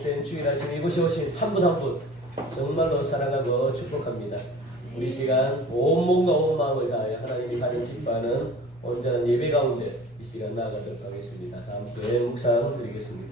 복된 주일 아침 이곳에 오신 한 분 한 분 정말로 사랑하고 축복합니다. 우리 시간 온 몸과 온 마음을 다하여 하나님이 가장 기뻐하는 온전한 예배 가운데 이 시간 나아가도록 하겠습니다. 다 함께 묵상 드리겠습니다.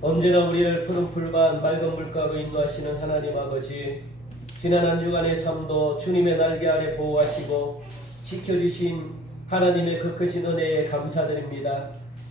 언제나 우리를 푸른 풀과 맑은 물가로 인도하시는 하나님 아버지, 지난 한 주간의 삶도 주님의 날개 아래 보호하시고 지켜주신 하나님의 그 크신 은혜에 감사드립니다.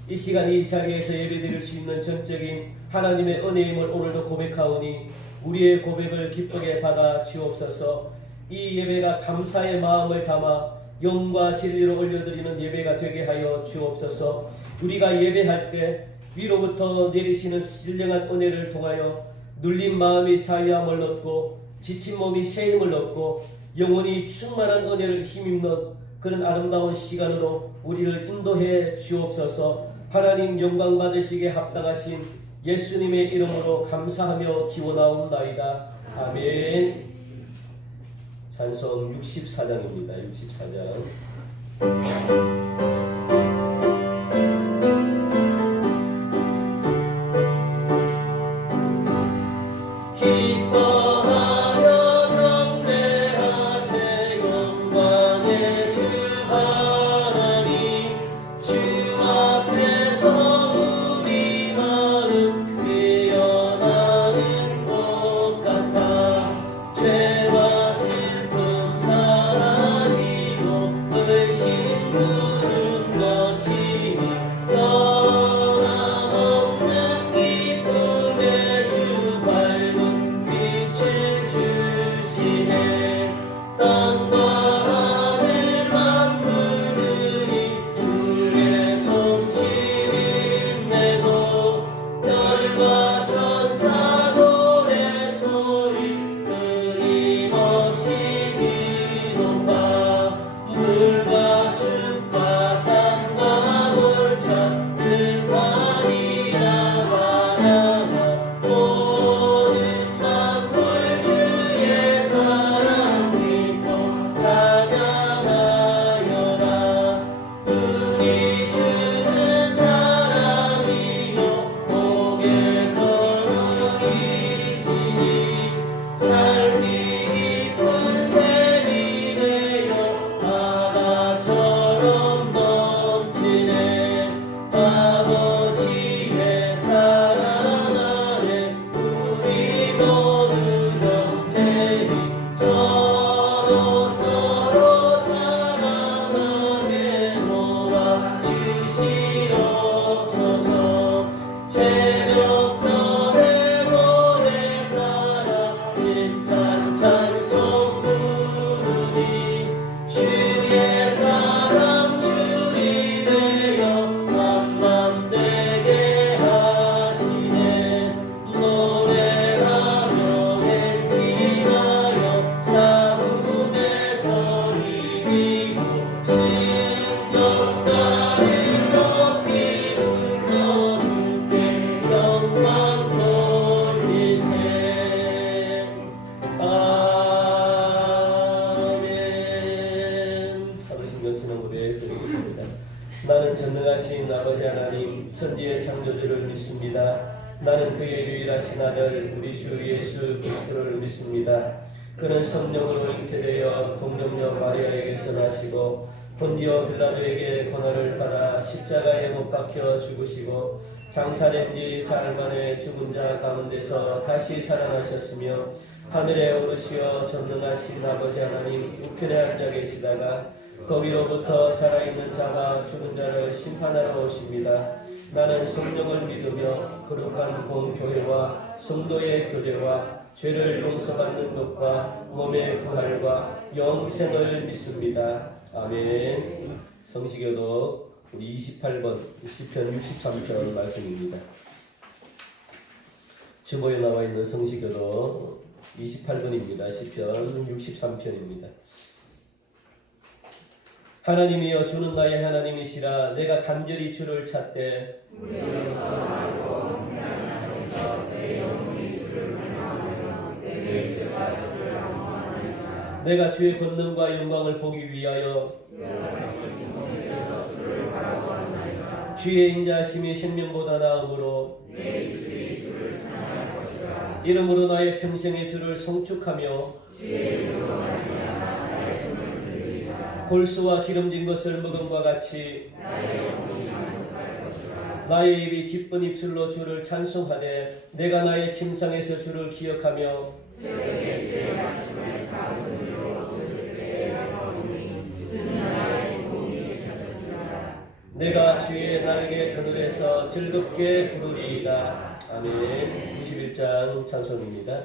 이 시간 이 자리에서 예배드릴 수 있는 전적인 하나님의 은혜임을 오늘도 고백하오니 우리의 고백을 기쁘게 받아 주옵소서. 이 예배가 감사의 마음을 담아 영과 진리로 올려드리는 예배가 되게 하여 주옵소서. 우리가 예배할 때 위로부터 내리시는 신령한 은혜를 통하여 눌린 마음이 자유함을 얻고 지친 몸이 새 힘을 얻고 영혼이 충만한 은혜를 힘입는 그런 아름다운 시간으로 우리를 인도해 주옵소서. 하나님 영광 받으시기에 합당하신 예수님의 이름으로 감사하며 기원하옵나이다. 아멘. 찬송 64장입니다. 64장. 나는 전능하신 아버지 하나님 천지의 창조주를 믿습니다. 나는 그의 유일하신 아들 우리 주 예수 그리스도를 믿습니다. 그는 성령으로 잉태되어 동정녀 마리아에게서 나시고 본디오 빌라도에게 고난을 받아 십자가에 못 박혀 죽으시고 장사된 지 사흘 만에 죽은 자 가운데서 다시 살아나셨으며 하늘에 오르시어 전능하신 아버지 하나님 우편에 앉아 계시다가 거기로부터 살아있는 자가 죽은 자를 심판하러 오십니다. 나는 성령을 믿으며 거룩한 공교회와 성도의 교제와 죄를 용서받는 것과 몸의 부활과 영생을 믿습니다. 아멘. 성시교독 우리 28번 시편 63편 말씀입니다. 주보에 나와 있는 성시교도 28번입니다. 시편 63편입니다. 하나님이여 주는 나의 하나님이시라. 내가 간절히 주를 찾되 내가 주의 권능과 영광을 보기 위하여 주의 인자하심이 생명보다 나음으로 이름으로 나의 평생의 주를 성축하며 골수와 기름진 것을 먹음과 같이 나의 입이 기쁜 입술로 주를 찬송하되 내가 나의 침상에서 주를 기억하며 내가 주의 날개 그늘에서 즐겁게 부르리이다. 아멘. 91장 찬송입니다.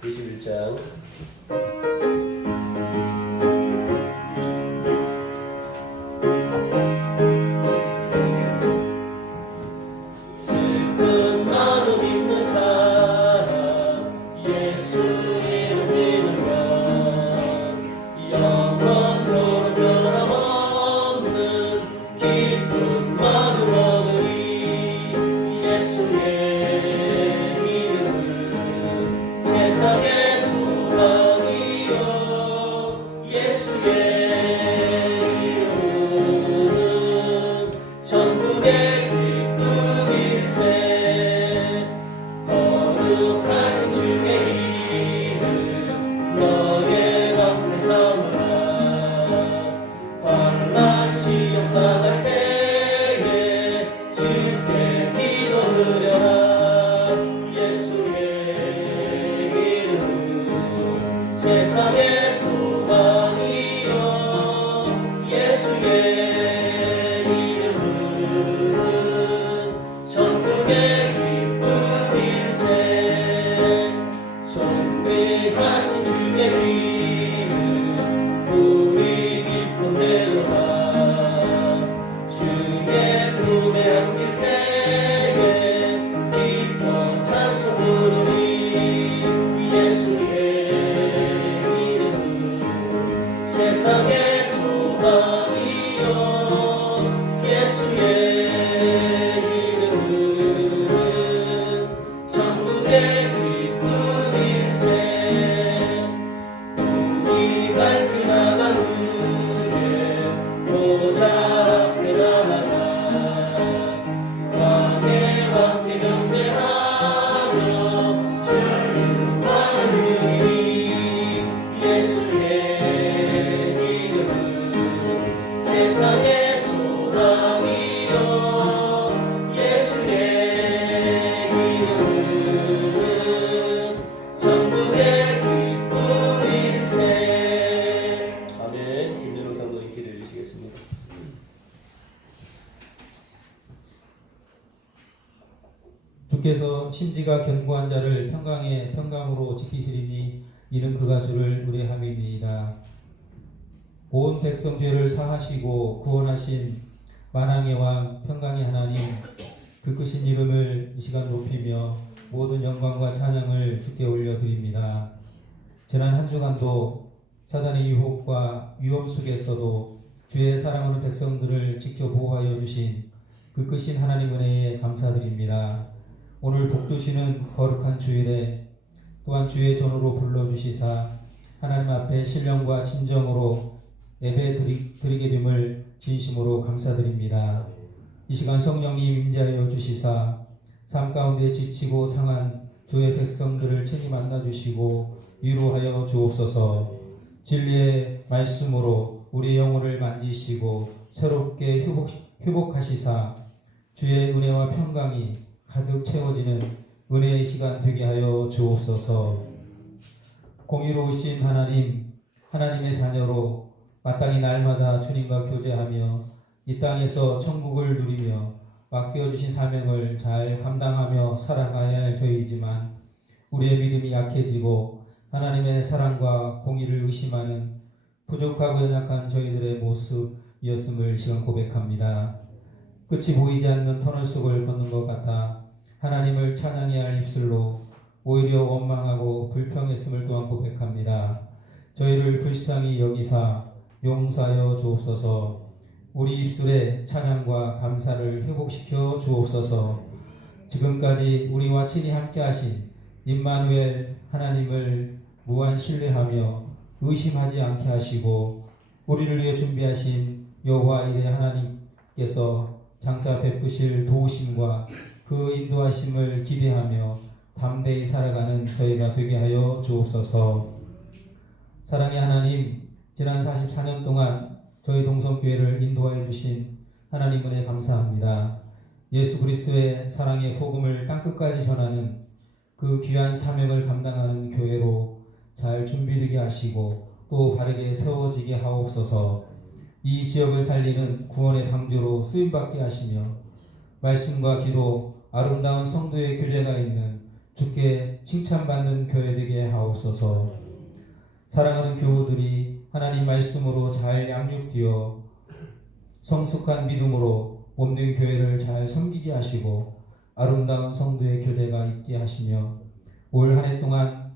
91장 슬픈 마음 있는 사람 예수 이름 믿으면 영원토록 변함없는 기쁜 마음 얻으리. 예수의 이름은 세상의 소망이요 예수의 이름은 천국의 기쁨일세. 거룩하신 주의 이름 너의 가운데 삼으라. 환난 시험 당할 때에 주께 기도 드려라. 예수의 이름은 세상의 소망이요 예수의 이름은 천국의 기쁨일세. 존귀하신 주의 이름 우리 기쁨 내려라. 주의 품에 안길 때에 기뻐 찬송 부르리. 예수의 이름은 세상의 소망이요 예수의 이름은 천국의 기쁨일세. 우리 갈길 나간 후에 보좌 앞에 나아가 왕의 왕께 경배하며 주님만을 드리리. 예수의 이름은 세상의 소망이요 예수의 이름은 천국의 기쁨일세. 아멘. 김연호 장로님 기도해 주시겠습니다. 주께서 심지가 견고한 자를 평강에 평강으로 지키시리니 이는 그가 주를 의뢰함이니이다. 온 백성 죄를 사하시고 구원하신 만왕의 왕 평강의 하나님, 그 크신 이름을 이 시간 높이며 모든 영광과 찬양을 주께 올려드립니다. 지난 한 주간도 사단의 유혹과 위험 속에서도 주의 사랑하는 백성들을 지켜 보호하여 주신 그 크신 하나님 은혜에 감사드립니다. 오늘 복두시는 거룩한 주일에 또한 주의 전으로 불러주시사 하나님 앞에 신령과 진정으로 예배 드리게 됨을 진심으로 감사드립니다. 이 시간 성령님 임재하여 주시사 삶 가운데 지치고 상한 주의 백성들을 친히 만나주시고 위로하여 주옵소서. 진리의 말씀으로 우리의 영혼을 만지시고 새롭게 회복하시사 주의 은혜와 평강이 가득 채워지는 은혜의 시간 되게 하여 주옵소서. 공의로우신 하나님, 하나님의 자녀로 마땅히 날마다 주님과 교제하며 이 땅에서 천국을 누리며 맡겨주신 사명을 잘 감당하며 살아가야 할 저희이지만 우리의 믿음이 약해지고 하나님의 사랑과 공의를 의심하는 부족하고 연약한 저희들의 모습이었음을 시간 고백합니다. 끝이 보이지 않는 터널 속을 걷는 것 같아 하나님을 찬양해야 할 입술로 오히려 원망하고 불평했음을 또한 고백합니다. 저희를 불쌍히 여기사 용서하여 주옵소서. 우리 입술에 찬양과 감사를 회복시켜 주옵소서. 지금까지 우리와 친히 함께하신 임마누엘 하나님을 무한 신뢰하며 의심하지 않게 하시고 우리를 위해 준비하신 여호와 이레 하나님께서 장차 베푸실 도우심과 그 인도하심을 기대하며 담대히 살아가는 저희가 되게 하여 주옵소서. 사랑의 하나님, 지난 44년 동안 저희 동성교회를 인도하여 주신 하나님 은혜 감사합니다. 예수 그리스도의 사랑의 복음을 땅끝까지 전하는 그 귀한 사명을 감당하는 교회로 잘 준비되게 하시고 또 바르게 세워지게 하옵소서. 이 지역을 살리는 구원의 방주로 쓰임받게 하시며 말씀과 기도, 아름다운 성도의 교제가 있는 주께 칭찬받는 교회 되게 하옵소서. 사랑하는 교우들이 하나님 말씀으로 잘 양육되어 성숙한 믿음으로 몸된 교회를 잘 섬기게 하시고 아름다운 성도의 교제가 있게 하시며 올 한 해 동안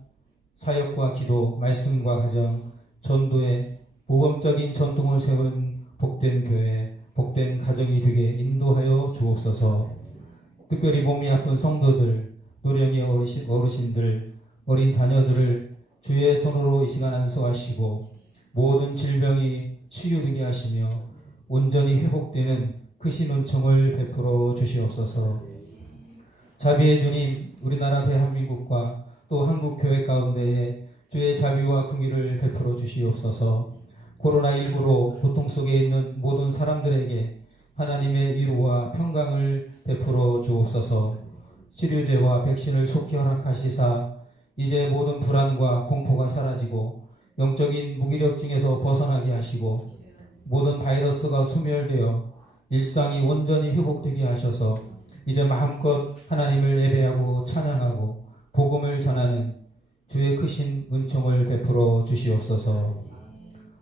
사역과 기도, 말씀과 가정, 전도의 모범적인 전통을 세우는 복된 교회, 복된 가정이 되게 인도하여 주옵소서. 특별히 몸이 아픈 성도들, 노령의 어르신들, 어린 자녀들을 주의 손으로 이 시간 안수하시고 모든 질병이 치유되게 하시며 온전히 회복되는 크신 은총을 베풀어 주시옵소서. 자비의 주님, 우리나라 대한민국과 또 한국 교회 가운데에 주의 자비와 긍휼을 베풀어 주시옵소서. 코로나19로 고통 속에 있는 모든 사람들에게 하나님의 위로와 평강을 베풀어 주옵소서. 치료제와 백신을 속히 허락하시사 이제 모든 불안과 공포가 사라지고 영적인 무기력증에서 벗어나게 하시고 모든 바이러스가 소멸되어 일상이 온전히 회복되게 하셔서 이제 마음껏 하나님을 예배하고 찬양하고 복음을 전하는 주의 크신 은총을 베풀어 주시옵소서.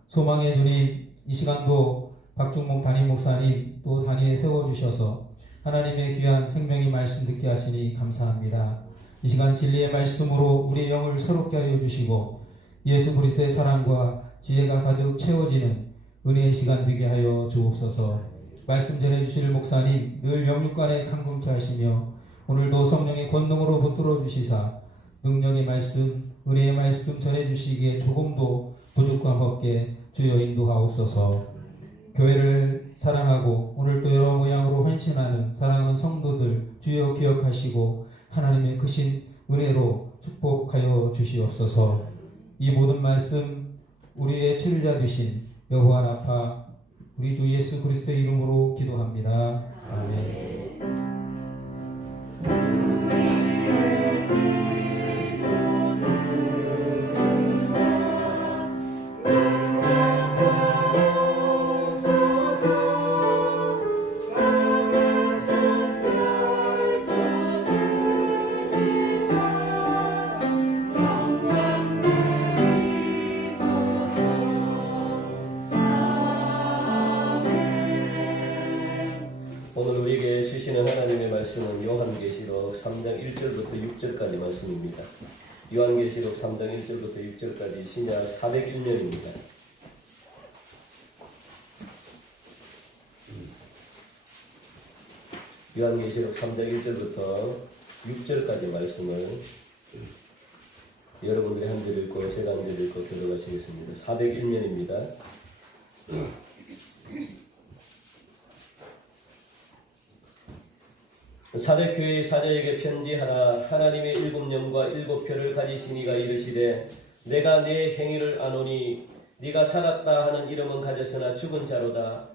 소망의 주님, 이 시간도 박중목 담임 목사님 또 단위에 세워주셔서 하나님의 귀한 생명의 말씀 듣게 하시니 감사합니다. 이 시간 진리의 말씀으로 우리의 영을 새롭게 하여 주시고 예수 그리스도의 사랑과 지혜가 가득 채워지는 은혜의 시간 되게 하여 주옵소서. 말씀 전해주실 목사님 늘 영육간에 강건케 하시며 오늘도 성령의 권능으로 붙들어 주시사 능력의 말씀, 은혜의 말씀 전해주시기에 조금도 부족함 없게 주여 인도하옵소서. 교회를 사랑하고 오늘도 여러 모양으로 헌신하는 사랑하는 성도들 주여 기억하시고 하나님의 크신 은혜로 축복하여 주시옵소서. 이 모든 말씀 우리의 치료자 되신 여호와 라파 우리 주 예수 그리스도의 이름으로 기도합니다. 아멘. 오늘 우리에게 주시는 하나님의 말씀은 요한계시록 3장 1절부터 6절까지 말씀입니다. 요한계시록 3장 1절부터 6절까지 신약 401년입니다. 요한계시록 3장 1절부터 6절까지 말씀을 여러분들이 한 절 읽고 제가 한 절 읽고 들어가시겠습니다. 401년입니다. 사대교회의 사자에게 편지하라. 하나님의 일곱 영과 일곱 표를 가지신 이가 이르시되 내가 내 행위를 아노니 네가 살았다 하는 이름은 가졌으나 죽은 자로다.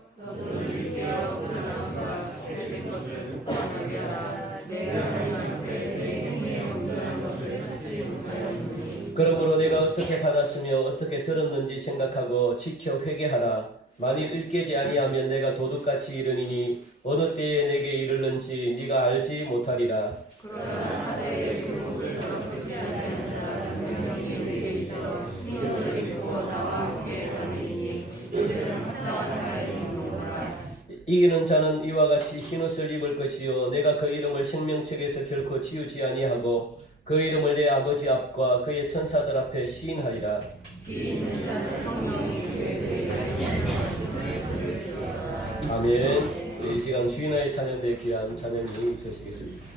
그러므로 내가 어떻게 받았으며 어떻게 들었는지 생각하고 지켜 회개하라. 만일 읽게 아니하면 내가 도둑같이 이르니니 어느 때에 내게 이르는지 네가 알지 못하리라. 이기는 자는 이와 같이 흰옷을 입을 것이요 내가 그 이름을 생명책에서 결코 지우지 아니하고 그 이름을 내 아버지 앞과 그의 천사들 앞에 시인하리라. 아멘. 이 시간 주인의 자녀들 귀한 자녀님이 있으시겠습니다.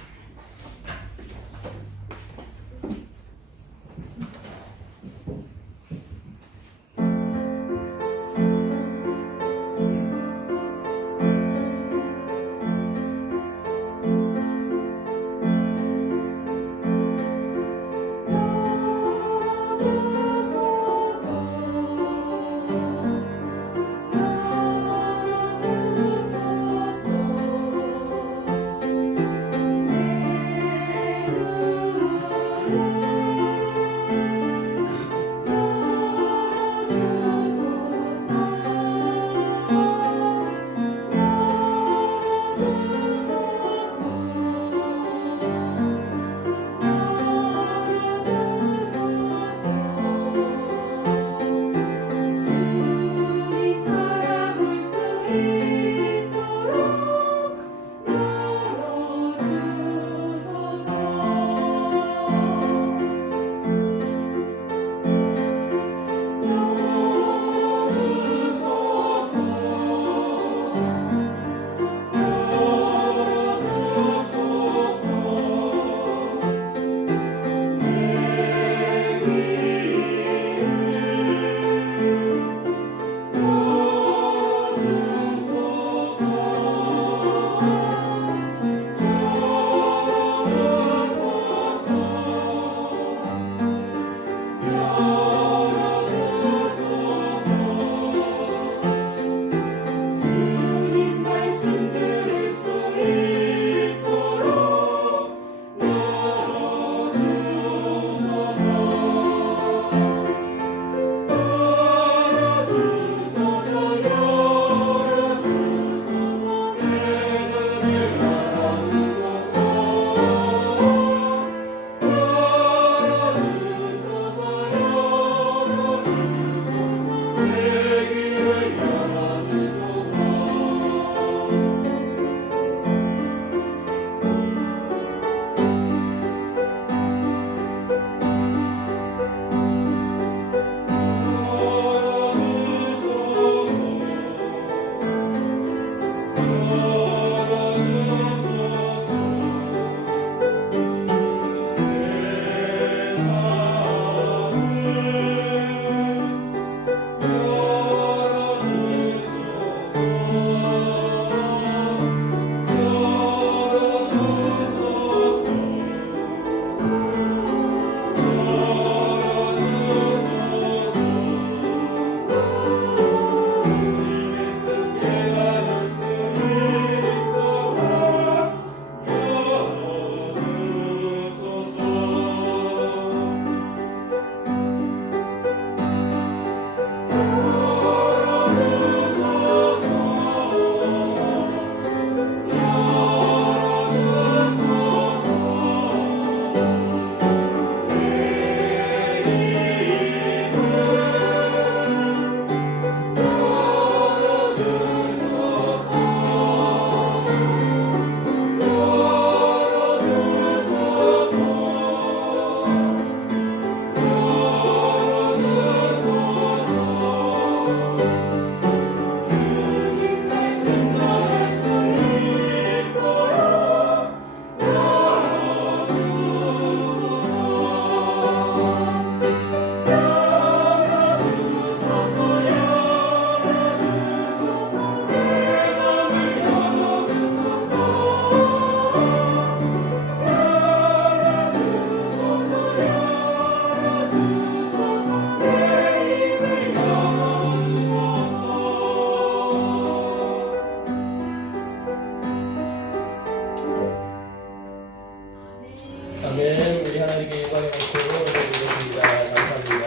아멘. 우리 하나님께 영광의 박수 올려드리겠습니다. 감사합니다.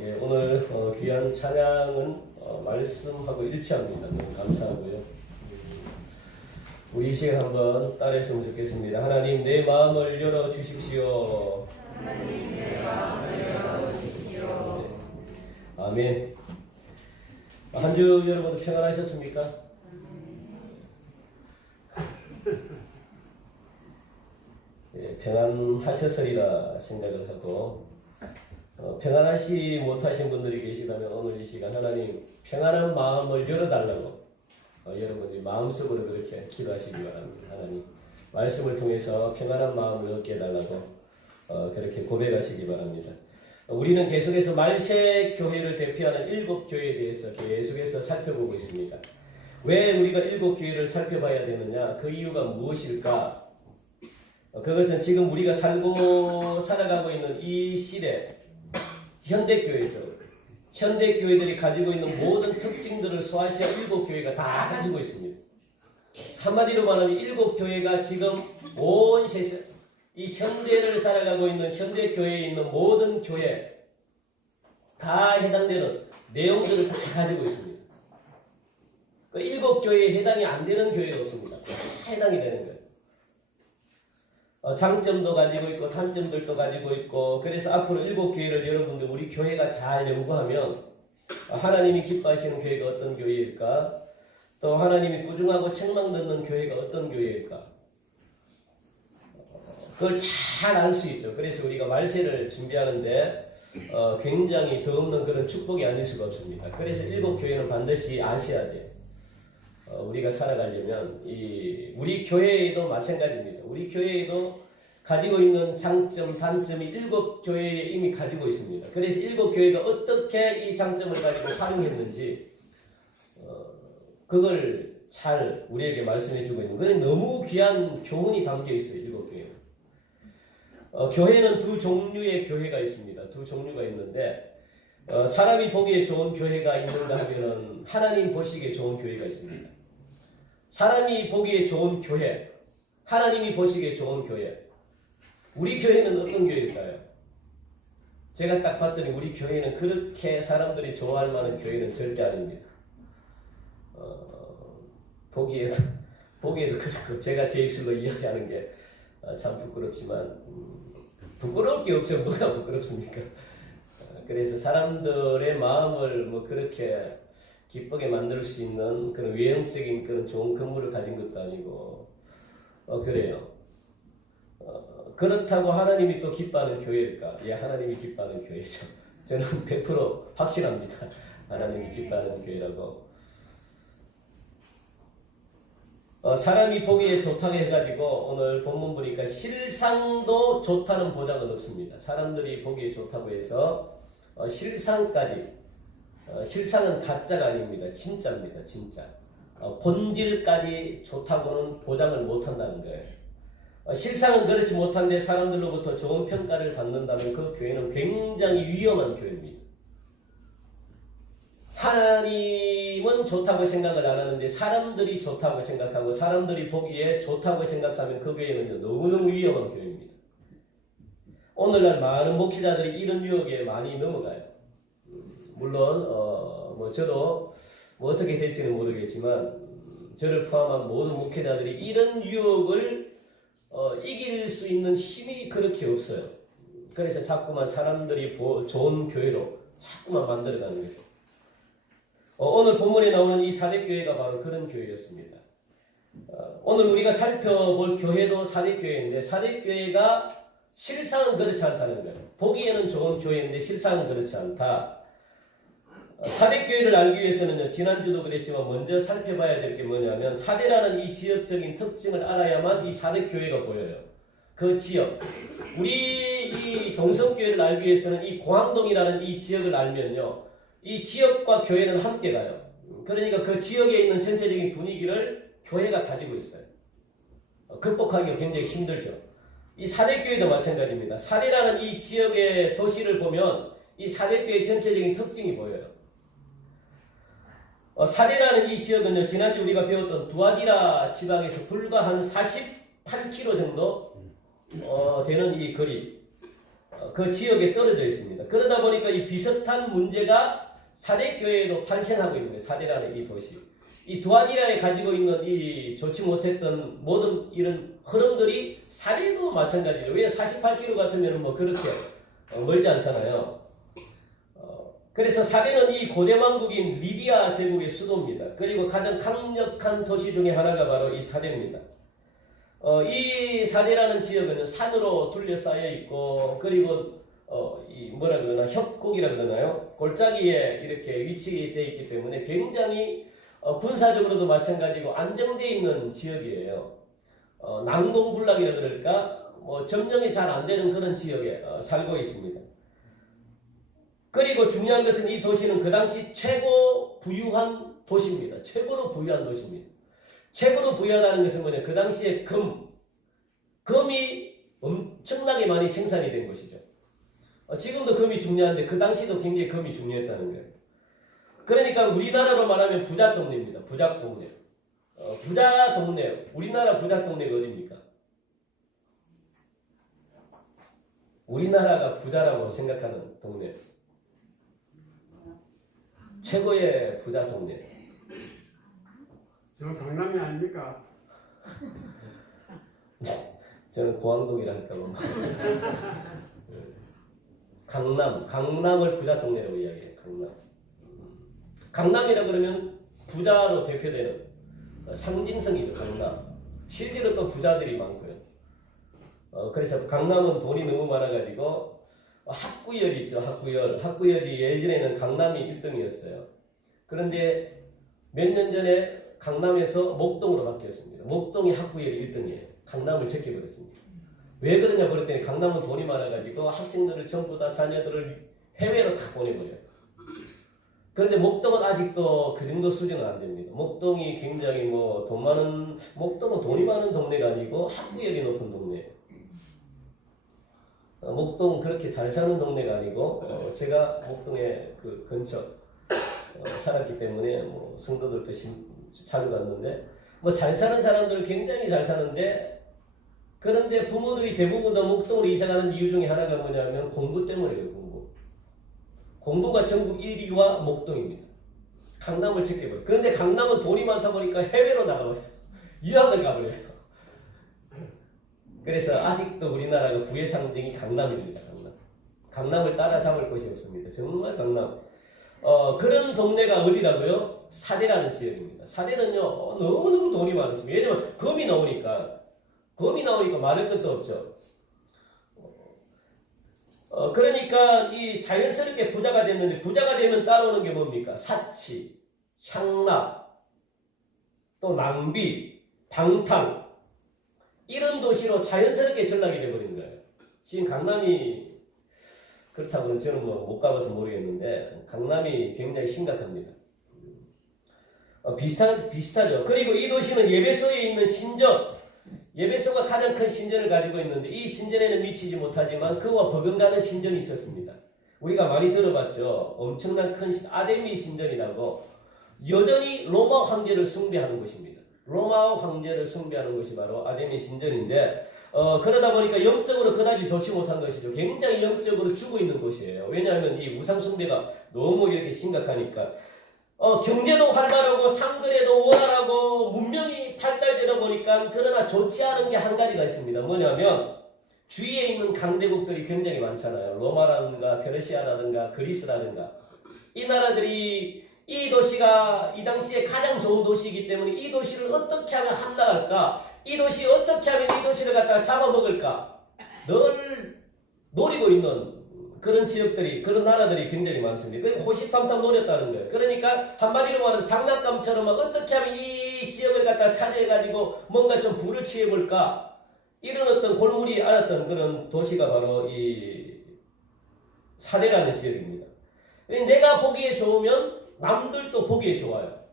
예, 오늘 귀한 찬양은 말씀하고 일치합니다. 너무 감사하고요. 우리 이 시간 한번 따라했으면 좋겠습니다. 하나님 내 마음을 열어주십시오. 하나님 내 마음을 열어주십시오. 아멘. 한 주 여러분도 평안하셨습니까? 예, 평안하셨으리라 생각을 하고 평안하시 못하신 분들이 계시다면 오늘 이 시간 하나님 평안한 마음을 열어달라고 여러분이 마음속으로 그렇게 기도하시기 바랍니다. 하나님 말씀을 통해서 평안한 마음을 얻게 해달라고 그렇게 고백하시기 바랍니다. 우리는 계속해서 말세 교회를 대표하는 7교회에 대해서 계속해서 살펴보고 있습니다. 왜 우리가 7교회를 살펴봐야 되느냐? 그 이유가 무엇일까? 그것은 지금 우리가 살아가고 있는 이 시대, 현대교회죠. 현대교회들이 가지고 있는 모든 특징들을 소아시아 7교회가 다 가지고 있습니다. 한마디로 말하면 7교회가 지금 온 세상, 이 현대를 살아가고 있는 현대교회에 있는 모든 교회 다 해당되는 내용들을 다 가지고 있습니다. 그 7교회에 해당이 안 되는 교회가 없습니다. 다 해당이 되는 거예요. 장점도 가지고 있고 단점들도 가지고 있고 그래서 앞으로 7교회를 여러분들 우리 교회가 잘 연구하면 하나님이 기뻐하시는 교회가 어떤 교회일까? 또 하나님이 꾸중하고 책망 듣는 교회가 어떤 교회일까? 그걸 잘 알 수 있죠. 그래서 우리가 말세를 준비하는데 굉장히 더 없는 그런 축복이 아닐 수가 없습니다. 그래서 7교회는 반드시 아셔야 돼요. 우리가 살아가려면 우리 교회에도 마찬가지입니다. 우리 교회에도 가지고 있는 장점, 단점이 7교회에 이미 가지고 있습니다. 그래서 7교회가 어떻게 이 장점을 가지고 활용했는지 그걸 잘 우리에게 말씀해주고 있는 거는 너무 귀한 교훈이 담겨 있어요. 7교회. 교회는 두 종류의 교회가 있습니다. 두 종류가 있는데 사람이 보기에 좋은 교회가 있는가 하면은 하나님 보시기에 좋은 교회가 있습니다. 사람이 보기에 좋은 교회, 하나님이 보시기에 좋은 교회. 우리 교회는 어떤 교회일까요? 제가 딱 봤더니 우리 교회는 그렇게 사람들이 좋아할 만한 교회는 절대 아닙니다. 보기에도 그렇고 제가 제 입술로 이야기하는 게 참 부끄럽지만 부끄러울 게 없죠. 뭐가 부끄럽습니까? 그래서 사람들의 마음을 뭐 그렇게 기쁘게 만들 수 있는 그런 외형적인 그런 좋은 건물을 가진 것도 아니고 그래요. 그렇다고 하나님이 또 기뻐하는 교회일까? 예, 하나님이 기뻐하는 교회죠. 저는 100% 확실합니다. 하나님이 기뻐하는 교회라고. 사람이 보기에 좋다고 해가지고 오늘 본문 보니까 실상도 좋다는 보장은 없습니다. 사람들이 보기에 좋다고 해서 실상까지 실상은 가짜가 아닙니다. 진짜입니다. 진짜. 본질까지 좋다고는 보장을 못한다는 거예요. 실상은 그렇지 못한데 사람들로부터 좋은 평가를 받는다면 그 교회는 굉장히 위험한 교회입니다. 하나님은 좋다고 생각을 안 하는데 사람들이 좋다고 생각하고 사람들이 보기에 좋다고 생각하면 그 교회는 너무너무 위험한 교회입니다. 오늘날 많은 목회자들이 이런 유혹에 많이 넘어가요. 물론 뭐 저도 뭐 어떻게 될지는 모르겠지만 저를 포함한 모든 목회자들이 이런 유혹을 이길 수 있는 힘이 그렇게 없어요. 그래서 자꾸만 사람들이 좋은 교회로 자꾸만 만들어가는 거죠. 오늘 본문에 나오는 이 사대교회가 바로 그런 교회였습니다. 오늘 우리가 살펴볼 교회도 사대교회인데 사대교회가 실상은 그렇지 않다는 거예요. 보기에는 좋은 교회인데 실상은 그렇지 않다. 사대교회를 알기 위해서는 지난주도 그랬지만 먼저 살펴봐야 될 게 뭐냐면 사대라는 이 지역적인 특징을 알아야만 이 사대교회가 보여요. 그 지역. 우리 이 동성교회를 알기 위해서는 이 공항동이라는 이 지역을 알면요. 이 지역과 교회는 함께 가요. 그러니까 그 지역에 있는 전체적인 분위기를 교회가 가지고 있어요. 극복하기가 굉장히 힘들죠. 이 사대교회도 마찬가지입니다. 사대라는 이 지역의 도시를 보면 이 사대교회의 전체적인 특징이 보여요. 사대라는 이 지역은요, 지난주 우리가 배웠던 두아디라 지방에서 불과 한 48km 정도 되는 이 거리, 그 지역에 떨어져 있습니다. 그러다 보니까 이 비슷한 문제가 사대교회에도 발생하고 있는 거예요. 사대라는 이 도시. 이 두아디라에 가지고 있는 이 좋지 못했던 모든 이런 흐름들이 사대도 마찬가지죠. 왜 48km 같으면 뭐 그렇게 멀지 않잖아요. 그래서 사대는 이 고대왕국인 리비아 제국의 수도입니다. 그리고 가장 강력한 도시 중에 하나가 바로 이 사대입니다. 이 사대라는 지역은 산으로 둘러싸여 있고, 그리고 이 뭐라 그러나 협곡이라 그러나요? 골짜기에 이렇게 위치되어 있기 때문에 굉장히 군사적으로도 마찬가지고 안정되어 있는 지역이에요. 난공불락이라 그럴까? 점령이 잘 안 되는 그런 지역에 살고 있습니다. 그리고 중요한 것은 이 도시는 그 당시 최고 부유한 도시입니다. 최고로 부유한 도시입니다. 최고로 부유하다는 것은 뭐냐? 그 당시에 금이 엄청나게 많이 생산이 된 것이죠. 지금도 금이 중요한데 그 당시도 굉장히 금이 중요했다는 거예요. 그러니까 우리나라로 말하면 부자 동네입니다. 부자 동네. 부자 동네. 우리나라 부자 동네가 어디입니까? 우리나라가 부자라고 생각하는 동네. 최고의 부자 동네. 저 강남이 아닙니까? 저는 고항동이라 할까봐. 강남을 부자 동네라고 이야기해요. 강남이라 그러면 부자로 대표되는 상징성이죠. 강남. 실제로 또 부자들이 많고요. 그래서 강남은 돈이 너무 많아가지고 학구열이 있죠. 학구열이 예전에는 강남이 1등이었어요. 그런데 몇 년 전에 강남에서 목동으로 바뀌었습니다. 목동이 학구열이 1등이에요. 강남을 제껴버렸습니다. 왜 그러냐 그랬더니 강남은 돈이 많아가지고 학생들을 전부 다 자녀들을 해외로 다 보내버려요. 그런데 목동은 아직도 그 정도 수준은 안 됩니다. 목동이 굉장히 목동은 돈이 많은 동네가 아니고 학구열이 높은 동네예요. 목동 그렇게 잘 사는 동네가 아니고 제가 목동에 그 근처 살았기 때문에 성도들도 자주 갔는데 잘 사는 사람들은 굉장히 잘 사는데 그런데 부모들이 대부분 다 목동으로 이사가는 이유 중에 하나가 뭐냐면 공부 때문이에요. 공부가 전국 1위와 목동입니다. 강남을 지켜버려요. 그런데 강남은 돈이 많다 보니까 해외로 나가버려요. 유학을 가버려요. 그래서 아직도 우리나라가 부의 상징이 강남입니다. 강남을 따라잡을 곳이 없습니다. 정말 강남. 그런 동네가 어디라고요? 사대라는 지역입니다. 사대는요 너무너무 돈이 많습니다. 왜냐면 금이 나오니까 말할 것도 없죠. 그러니까 이 자연스럽게 부자가 됐는데 부자가 되면 따라오는 게 뭡니까? 사치, 향락, 또 낭비, 방탕 이런 도시로 자연스럽게 전락이 되어버린 거예요. 지금 강남이 그렇다고는 저는 못 가봐서 모르겠는데 강남이 굉장히 심각합니다. 비슷하죠. 그리고 이 도시는 예배소에 있는 신전, 예배소가 가장 큰 신전을 가지고 있는데 이 신전에는 미치지 못하지만 그와 버금가는 신전이 있었습니다. 우리가 많이 들어봤죠. 엄청난 큰 아데미 신전이라고 여전히 로마 황제를 숭배하는 곳입니다. 로마 황제를 숭배하는 것이 바로 아데미 신전인데 그러다 보니까 영적으로 그다지 좋지 못한 것이죠. 굉장히 영적으로 죽어 있는 곳이에요. 왜냐하면 이 우상 숭배가 너무 이렇게 심각하니까 경제도 활발하고 상거래도 원활하고 문명이 발달되다 보니까 그러나 좋지 않은 게 한 가지가 있습니다. 뭐냐면 주위에 있는 강대국들이 굉장히 많잖아요. 로마라든가 페르시아라든가 그리스라든가 이 나라들이 이 도시가 이 당시에 가장 좋은 도시이기 때문에 이 도시를 어떻게 하면 함락할까? 이 도시 어떻게 하면 이 도시를 갖다가 잡아먹을까? 늘 노리고 있는 그런 지역들이, 그런 나라들이 굉장히 많습니다. 그리고 호시탐탐 노렸다는 거예요. 그러니까 한마디로 말하면 장난감처럼 어떻게 하면 이 지역을 갖다가 차지해가지고 뭔가 좀 불을 취해볼까? 이런 어떤 골물이 알았던 그런 도시가 바로 이 사대라는 지역입니다. 내가 보기에 좋으면 남들도 보기에 좋아요.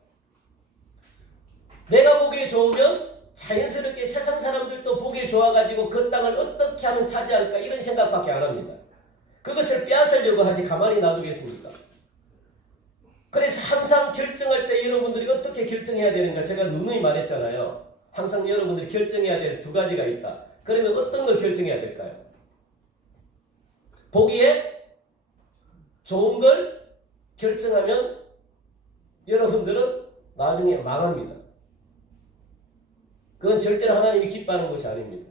내가 보기에 좋으면 자연스럽게 세상 사람들도 보기에 좋아가지고 그 땅을 어떻게 하면 차지할까 이런 생각밖에 안 합니다. 그것을 빼앗으려고 하지 가만히 놔두겠습니까? 그래서 항상 결정할 때 여러분들이 어떻게 결정해야 되는가 제가 누누이 말했잖아요. 항상 여러분들이 결정해야 될 두 가지가 있다. 그러면 어떤 걸 결정해야 될까요? 보기에 좋은 걸 결정하면 여러분들은 나중에 망합니다. 그건 절대로 하나님이 기뻐하는 것이 아닙니다.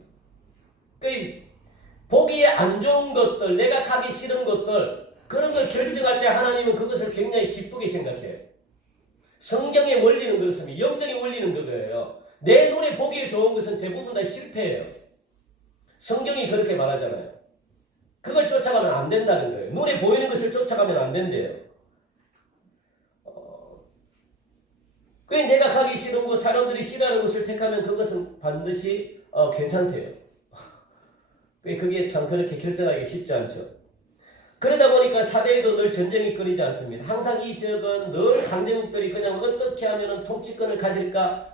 보기에 안 좋은 것들, 내가 가기 싫은 것들, 그런 걸 결정할 때 하나님은 그것을 굉장히 기쁘게 생각해요. 성경의 원리는 그렇습니다. 영적인 원리는 그거예요. 내 눈에 보기에 좋은 것은 대부분 다 실패예요. 성경이 그렇게 말하잖아요. 그걸 쫓아가면 안 된다는 거예요. 눈에 보이는 것을 쫓아가면 안 된대요. 왜 내가 가기 싫은 곳, 사람들이 싫어하는 곳을 택하면 그것은 반드시 괜찮대요. 왜 그게 참 그렇게 결정하기 쉽지 않죠. 그러다 보니까 사대에도 늘 전쟁이 끊이지 않습니다. 항상 이 지역은 늘 강대국들이 그냥 어떻게 하면 통치권을 가질까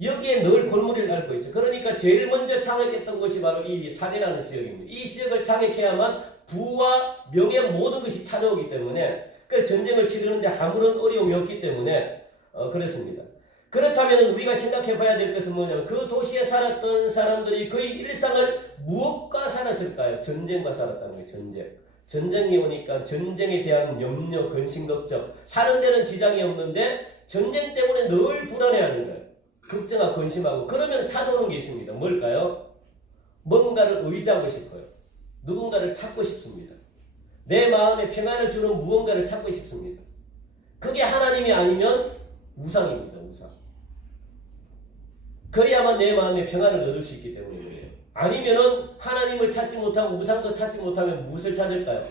여기에 늘 골머리를 앓고 있죠. 그러니까 제일 먼저 장악했던 곳이 바로 이 사대라는 지역입니다. 이 지역을 장악해야만 부와 명예 모든 것이 찾아오기 때문에 그 전쟁을 치르는데 아무런 어려움이 없기 때문에 그렇습니다. 그렇다면 우리가 생각해 봐야 될 것은 뭐냐면 그 도시에 살았던 사람들이 그의 일상을 무엇과 살았을까요? 전쟁과 살았다는 거예요. 전쟁. 전쟁이 오니까 전쟁에 대한 염려, 근심, 걱정. 사는 데는 지장이 없는데 전쟁 때문에 늘 불안해하는 거예요. 걱정하고 근심하고. 그러면 찾아오는 게 있습니다. 뭘까요? 뭔가를 의지하고 싶어요. 누군가를 찾고 싶습니다. 내 마음에 평안을 주는 무언가를 찾고 싶습니다. 그게 하나님이 아니면 우상입니다. 우상. 그래야만 내 마음에 평안을 얻을 수 있기 때문에 그래요. 아니면은 하나님을 찾지 못하고 우상도 찾지 못하면 무엇을 찾을까요?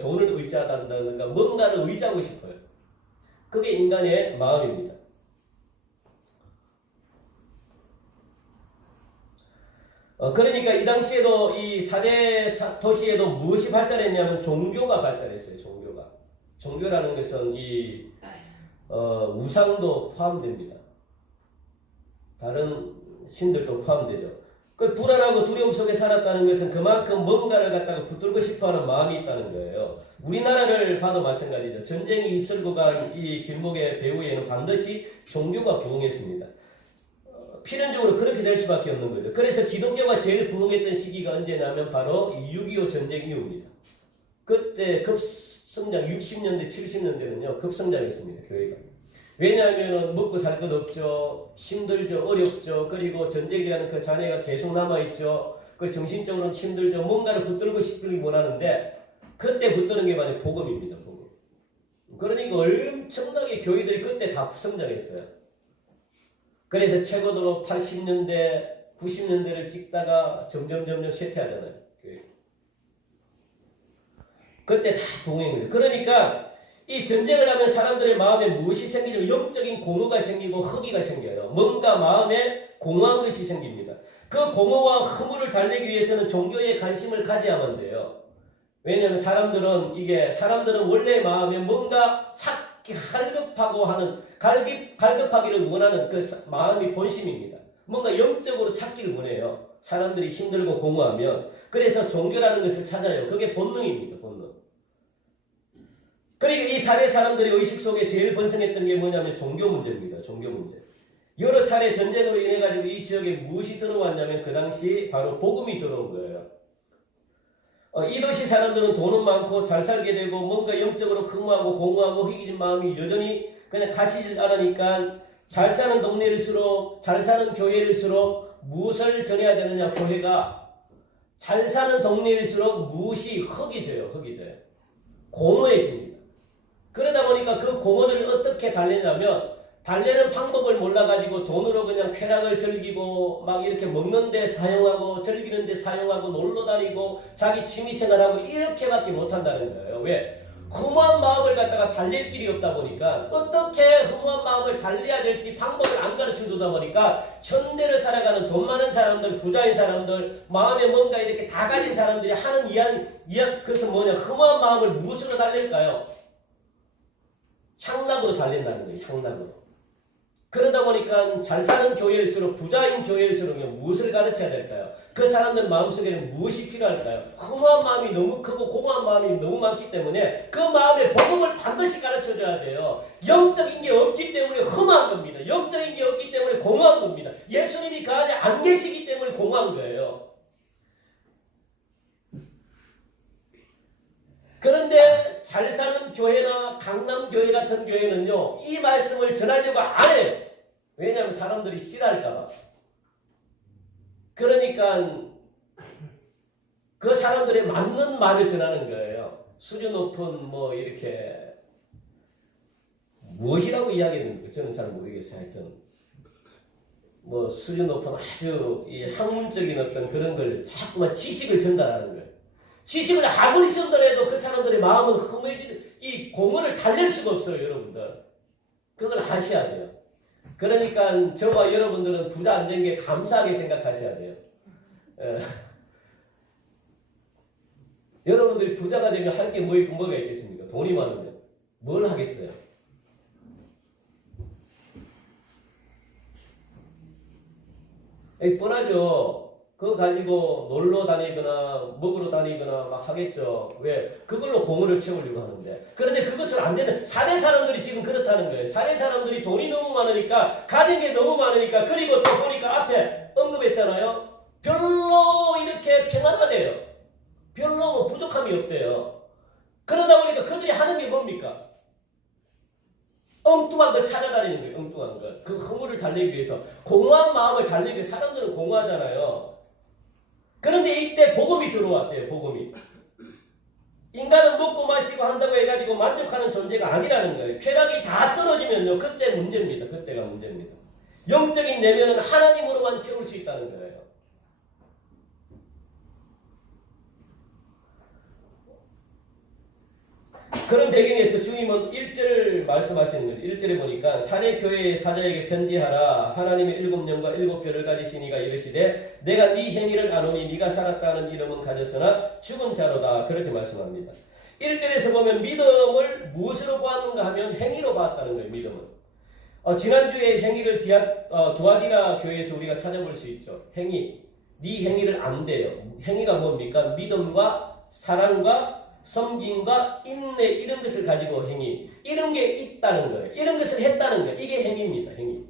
돈을 의지하다든가 뭔가를 의지하고 싶어요. 그게 인간의 마음입니다. 그러니까 이 당시에도 이 사대 도시에도 무엇이 발달했냐면 종교가 발달했어요. 종교가. 종교라는 것은 이 우상도 포함됩니다. 다른 신들도 포함되죠. 그 불안하고 두려움 속에 살았다는 것은 그만큼 뭔가를 갖다가 붙들고 싶어하는 마음이 있다는 거예요. 우리나라를 봐도 마찬가지죠. 전쟁이 휩쓸고 간 이 길목의 배후에는 반드시 종교가 부흥했습니다. 필연적으로 그렇게 될 수밖에 없는 거죠. 그래서 기독교가 제일 부흥했던 시기가 언제냐면 바로 6.25 전쟁 이후입니다. 그때 급성장 60년대 70년대는요 급성장했습니다. 교회가. 왜냐하면 먹고 살 것 없죠. 힘들죠. 어렵죠. 그리고 전쟁이라는 그 잔해가 계속 남아있죠. 그 정신적으로는 힘들죠. 뭔가를 붙들고 싶기 원하는데 그때 붙드는 게 바로 복음입니다. 복음. 그러니까 엄청나게 교회들이 그때 다 성장했어요. 그래서 최고로 80년대, 90년대를 찍다가 점점 쇠퇴하잖아요. 그때 다 부흥한 거예요. 그러니까 이 전쟁을 하면 사람들의 마음에 무엇이 생기죠? 영적인 공허가 생기고 허기가 생겨요. 뭔가 마음에 공허한 것이 생깁니다. 그 공허와 허물을 달래기 위해서는 종교에 관심을 가져야만 돼요. 왜냐하면 사람들은 원래 마음에 뭔가 찾기 갈급하고 하는 갈급하기를 원하는 그 마음이 본심입니다. 뭔가 영적으로 찾기를 원해요. 사람들이 힘들고 공허하면. 그래서 종교라는 것을 찾아요. 그게 본능입니다. 본능. 그러니까 이 사대 사람들의 의식 속에 제일 번성했던 게 뭐냐면 종교 문제입니다. 종교 문제. 여러 차례 전쟁으로 인해 가지고 이 지역에 무엇이 들어왔냐면 그 당시 바로 복음이 들어온 거예요. 이 도시 사람들은 돈은 많고 잘 살게 되고 뭔가 영적으로 흥하고 공허하고 희귀진 마음이 여전히 그냥 가시질 않으니까 잘 사는 동네일수록 잘 사는 교회일수록 무엇을 전해야 되느냐. 교회가 잘 사는 동네일수록 무엇이 허기져요. 공허해집니다. 그러다 보니까 그 공허를 어떻게 달래냐면 달래는 방법을 몰라가지고 돈으로 그냥 쾌락을 즐기고 막 이렇게 먹는 데 사용하고 즐기는 데 사용하고 놀러 다니고 자기 취미생활하고 이렇게밖에 못한다는 거예요. 왜? 허무한 마음을 갖다가 달랠 길이 없다 보니까 어떻게 허무한 마음을 달래야 될지 방법을 안 가르쳐 주다 보니까 현대를 살아가는 돈 많은 사람들, 부자인 사람들, 마음에 뭔가 이렇게 다 가진 사람들이 하는 그것은 뭐냐? 허무한 마음을 무엇으로 달랠까요? 향락으로 달랜다는 거예요. 향락으로. 그러다 보니까 잘 사는 교회일수록 부자인 교회일수록 무엇을 가르쳐야 될까요? 그 사람들 마음속에는 무엇이 필요할까요? 허무한 마음이 너무 크고 공허한 마음이 너무 많기 때문에 그 마음에 복음을 반드시 가르쳐줘야 돼요. 영적인 게 없기 때문에 험한 겁니다. 영적인 게 없기 때문에 공허한 겁니다. 예수님이 그 안에 안 계시기 때문에 공허한 거예요. 그런데 잘 사는 교회나 강남교회 같은 교회는요, 이 말씀을 전하려고 안 해요. 왜냐하면 사람들이 싫어할까봐. 그러니까 그 사람들의 맞는 말을 전하는 거예요. 수준 높은 뭐 이렇게 무엇이라고 이야기했는지 저는 잘 모르겠어요. 하여튼 뭐 수준 높은 아주 이 학문적인 어떤 그런 걸 자꾸만 지식을 전달하는 거예요. 지식을 아무리 전달해도 그 사람들의 마음은 흠해지는 이 공허를 달랠 수가 없어요, 여러분들. 그걸 아셔야 돼요. 그러니까 저와 여러분들은 부자 안 된 게 감사하게 생각하셔야 돼요. 여러분들이 부자가 되면 할 게 뭐가 있겠습니까? 돈이 많으면 뭘 하겠어요? 뻔하죠. 그거 가지고 놀러 다니거나 먹으러 다니거나 막 하겠죠. 왜? 그걸로 공허를 채우려고 하는데. 그런데 그것을 안 되는 사대 사람들이 지금 그렇다는 거예요. 사대 사람들이 돈이 너무 많으니까 가진 게 너무 많으니까 그리고 또 보니까 앞에 언급했잖아요. 별로 이렇게 평안하대요. 별로 뭐 부족함이 없대요. 그러다 보니까 그들이 하는 게 뭡니까? 엉뚱한 걸 찾아다니는 거예요. 엉뚱한 걸. 그 허물을 달래기 위해서. 공허한 마음을 달래기 위해서 사람들은 공허하잖아요. 그런데 이때 복음이 들어왔대요. 복음이. 인간은 먹고 마시고 한다고 해가지고 만족하는 존재가 아니라는 거예요. 쾌락이 다 떨어지면요. 그때 문제입니다. 그때가 문제입니다. 영적인 내면은 하나님으로만 채울 수 있다는 거예요. 그런 배경에서 주님은 1절 말씀하시는 거예요. 1절에 보니까 사내교회의 사자에게 편지하라. 하나님의 7영과 7별을 가지신 이가 이르시되 내가 네 행위를 아노니 네가 살았다는 이름은 가졌으나 죽은 자로다. 그렇게 말씀합니다. 1절에서 보면 믿음을 무엇으로 보았는가 하면 행위로 봤다는 거예요. 믿음은. 지난주에 행위를 두아디라 교회에서 우리가 찾아볼 수 있죠. 행위. 네 행위를 안 돼요. 행위가 뭡니까? 믿음과 사랑과 섬김과 인내 이런 것을 가지고 행위. 이런 게 있다는 거예요. 이런 것을 했다는 거예요. 이게 행위입니다. 행위.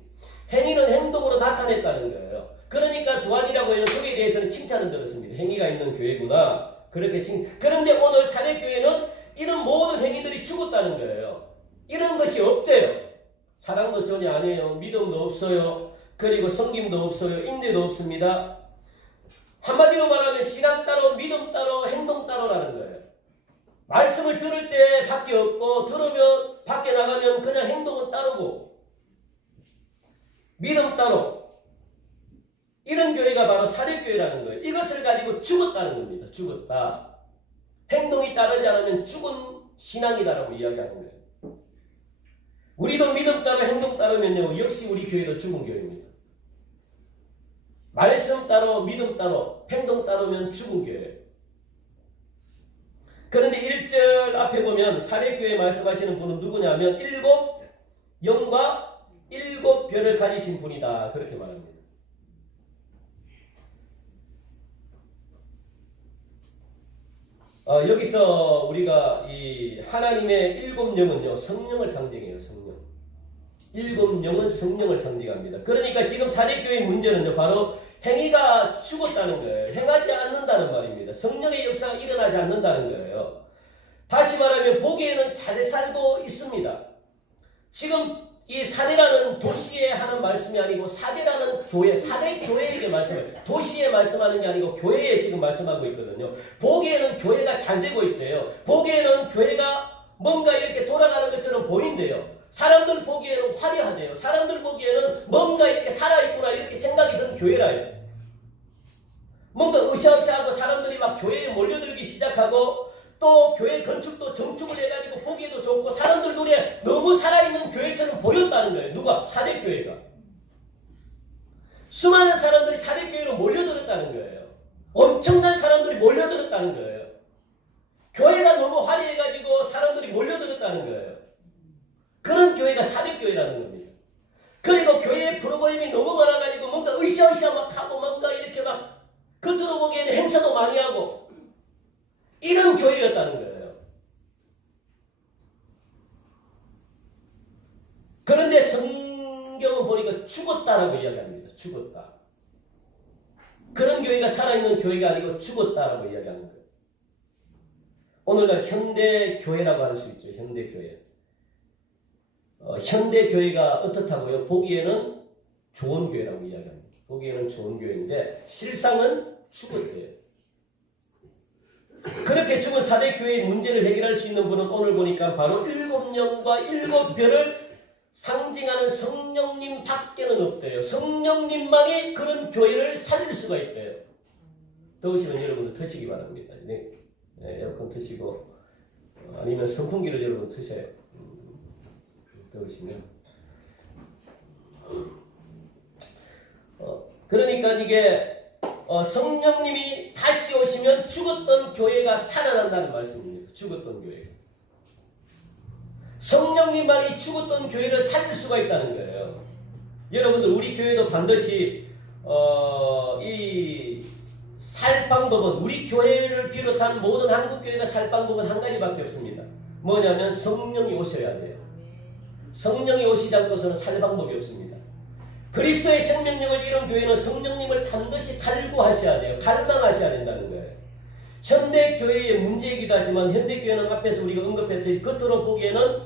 행위는 행동으로 나타냈다는 거예요. 그러니까 두아디라고 하는 거기에 대해서는 칭찬을 들었습니다. 행위가 있는 교회구나. 그렇게 그런데 오늘 사례교회는 이런 모든 행위들이 죽었다는 거예요. 이런 것이 없대요. 사랑도 전혀 안 해요. 믿음도 없어요. 그리고 섬김도 없어요. 인내도 없습니다. 한마디로 말하면 신앙 따로 믿음 따로 행동 따로라는 거예요. 말씀을 들을 때 밖에 없고 들으면 밖에 나가면 그냥 행동은 따르고 믿음 따로 이런 교회가 바로 사례교회라는 거예요. 이것을 가지고 죽었다는 겁니다. 죽었다. 행동이 따르지 않으면 죽은 신앙이다라고 이야기하는 거예요. 우리도 믿음 따로 행동 따르면요 역시 우리 교회도 죽은 교회입니다. 말씀 따로 믿음 따로 행동 따르면 죽은 교회예요. 그런데 1절 앞에 보면 사례교회 말씀하시는 분은 누구냐면 7영과 7별을 가지신 분이다. 그렇게 말합니다. 여기서 우리가 이 하나님의 7영은요 성령을 상징해요. 성령. 7영은 성령을 상징합니다. 그러니까 지금 사례교회의 문제는요 바로 행위가 죽었다는 거예요. 행하지 않는다는 말입니다. 성령의 역사가 일어나지 않는다는 거예요. 다시 말하면 보기에는 잘 살고 있습니다. 지금 이 사대라는 도시에 하는 말씀이 아니고 사대라는 교회, 사대 교회에게 말씀해요. 도시에 말씀하는 게 아니고 교회에 지금 말씀하고 있거든요. 보기에는 교회가 잘 되고 있대요. 보기에는 교회가 뭔가 이렇게 돌아가는 것처럼 보인대요. 사람들 보기에는 화려하대요. 사람들 보기에는 뭔가 이렇게 살아있구나 이렇게 생각이 드는 교회라요. 뭔가 으쌰으쌰하고 사람들이 막 교회에 몰려들기 시작하고 또 교회 건축도 정축을 해가지고 보기에도 좋고 사람들 눈에 너무 살아있는 교회처럼 보였다는 거예요. 누가? 사대교회가. 수많은 사람들이 사대교회로 몰려들었다는 거예요. 엄청난 사람들이 몰려들었다는 거예요. 교회가 너무 화려해가지고 사람들이 몰려들었다는 거예요. 그런 교회가 사대교회라는 겁니다. 그리고 교회의 프로그램이 너무 많아가지고 뭔가 으쌰으쌰 막 하고 뭔가 이렇게 막 겉으로 보기에는 행사도 많이 하고 이런 교회였다는 거예요. 그런데 성경은 보니까 죽었다라고 이야기합니다. 죽었다. 그런 교회가 살아있는 교회가 아니고 죽었다라고 이야기하는 거예요. 오늘날 현대교회라고 할 수 있죠. 현대교회. 현대교회가 어떻다고요? 보기에는 좋은 교회라고 이야기합니다. 보기에는 좋은 교회인데 실상은 죽었대요. 그렇게 죽은 사대교회의 문제를 해결할 수 있는 분은 오늘 보니까 바로 7영과 7별을 상징하는 성령님 밖에는 없대요. 성령님만이 그런 교회를 살릴 수가 있대요. 더우시면 여러분도 드시기 바랍니다. 네. 에어컨 드시고 아니면 선풍기를 여러분 드셔요. 더우시면. 그러니까 이게 성령님이 다시 오시면 죽었던 교회가 살아난다는 말씀입니다. 죽었던 교회. 성령님만이 죽었던 교회를 살릴 수가 있다는 거예요. 여러분들 우리 교회도 반드시 이 살 방법은 우리 교회를 비롯한 모든 한국 교회가 살 방법은 한 가지밖에 없습니다. 뭐냐면 성령이 오셔야 돼요. 성령이 오시지 않고서는 살 방법이 없습니다. 그리스도의 생명력을 이룬 교회는 성령님을 반드시 갈구하셔야 돼요. 갈망하셔야 된다는 거예요. 현대교회의 문제이기도 하지만 현대교회는 앞에서 우리가 언급했듯이 겉으로 보기에는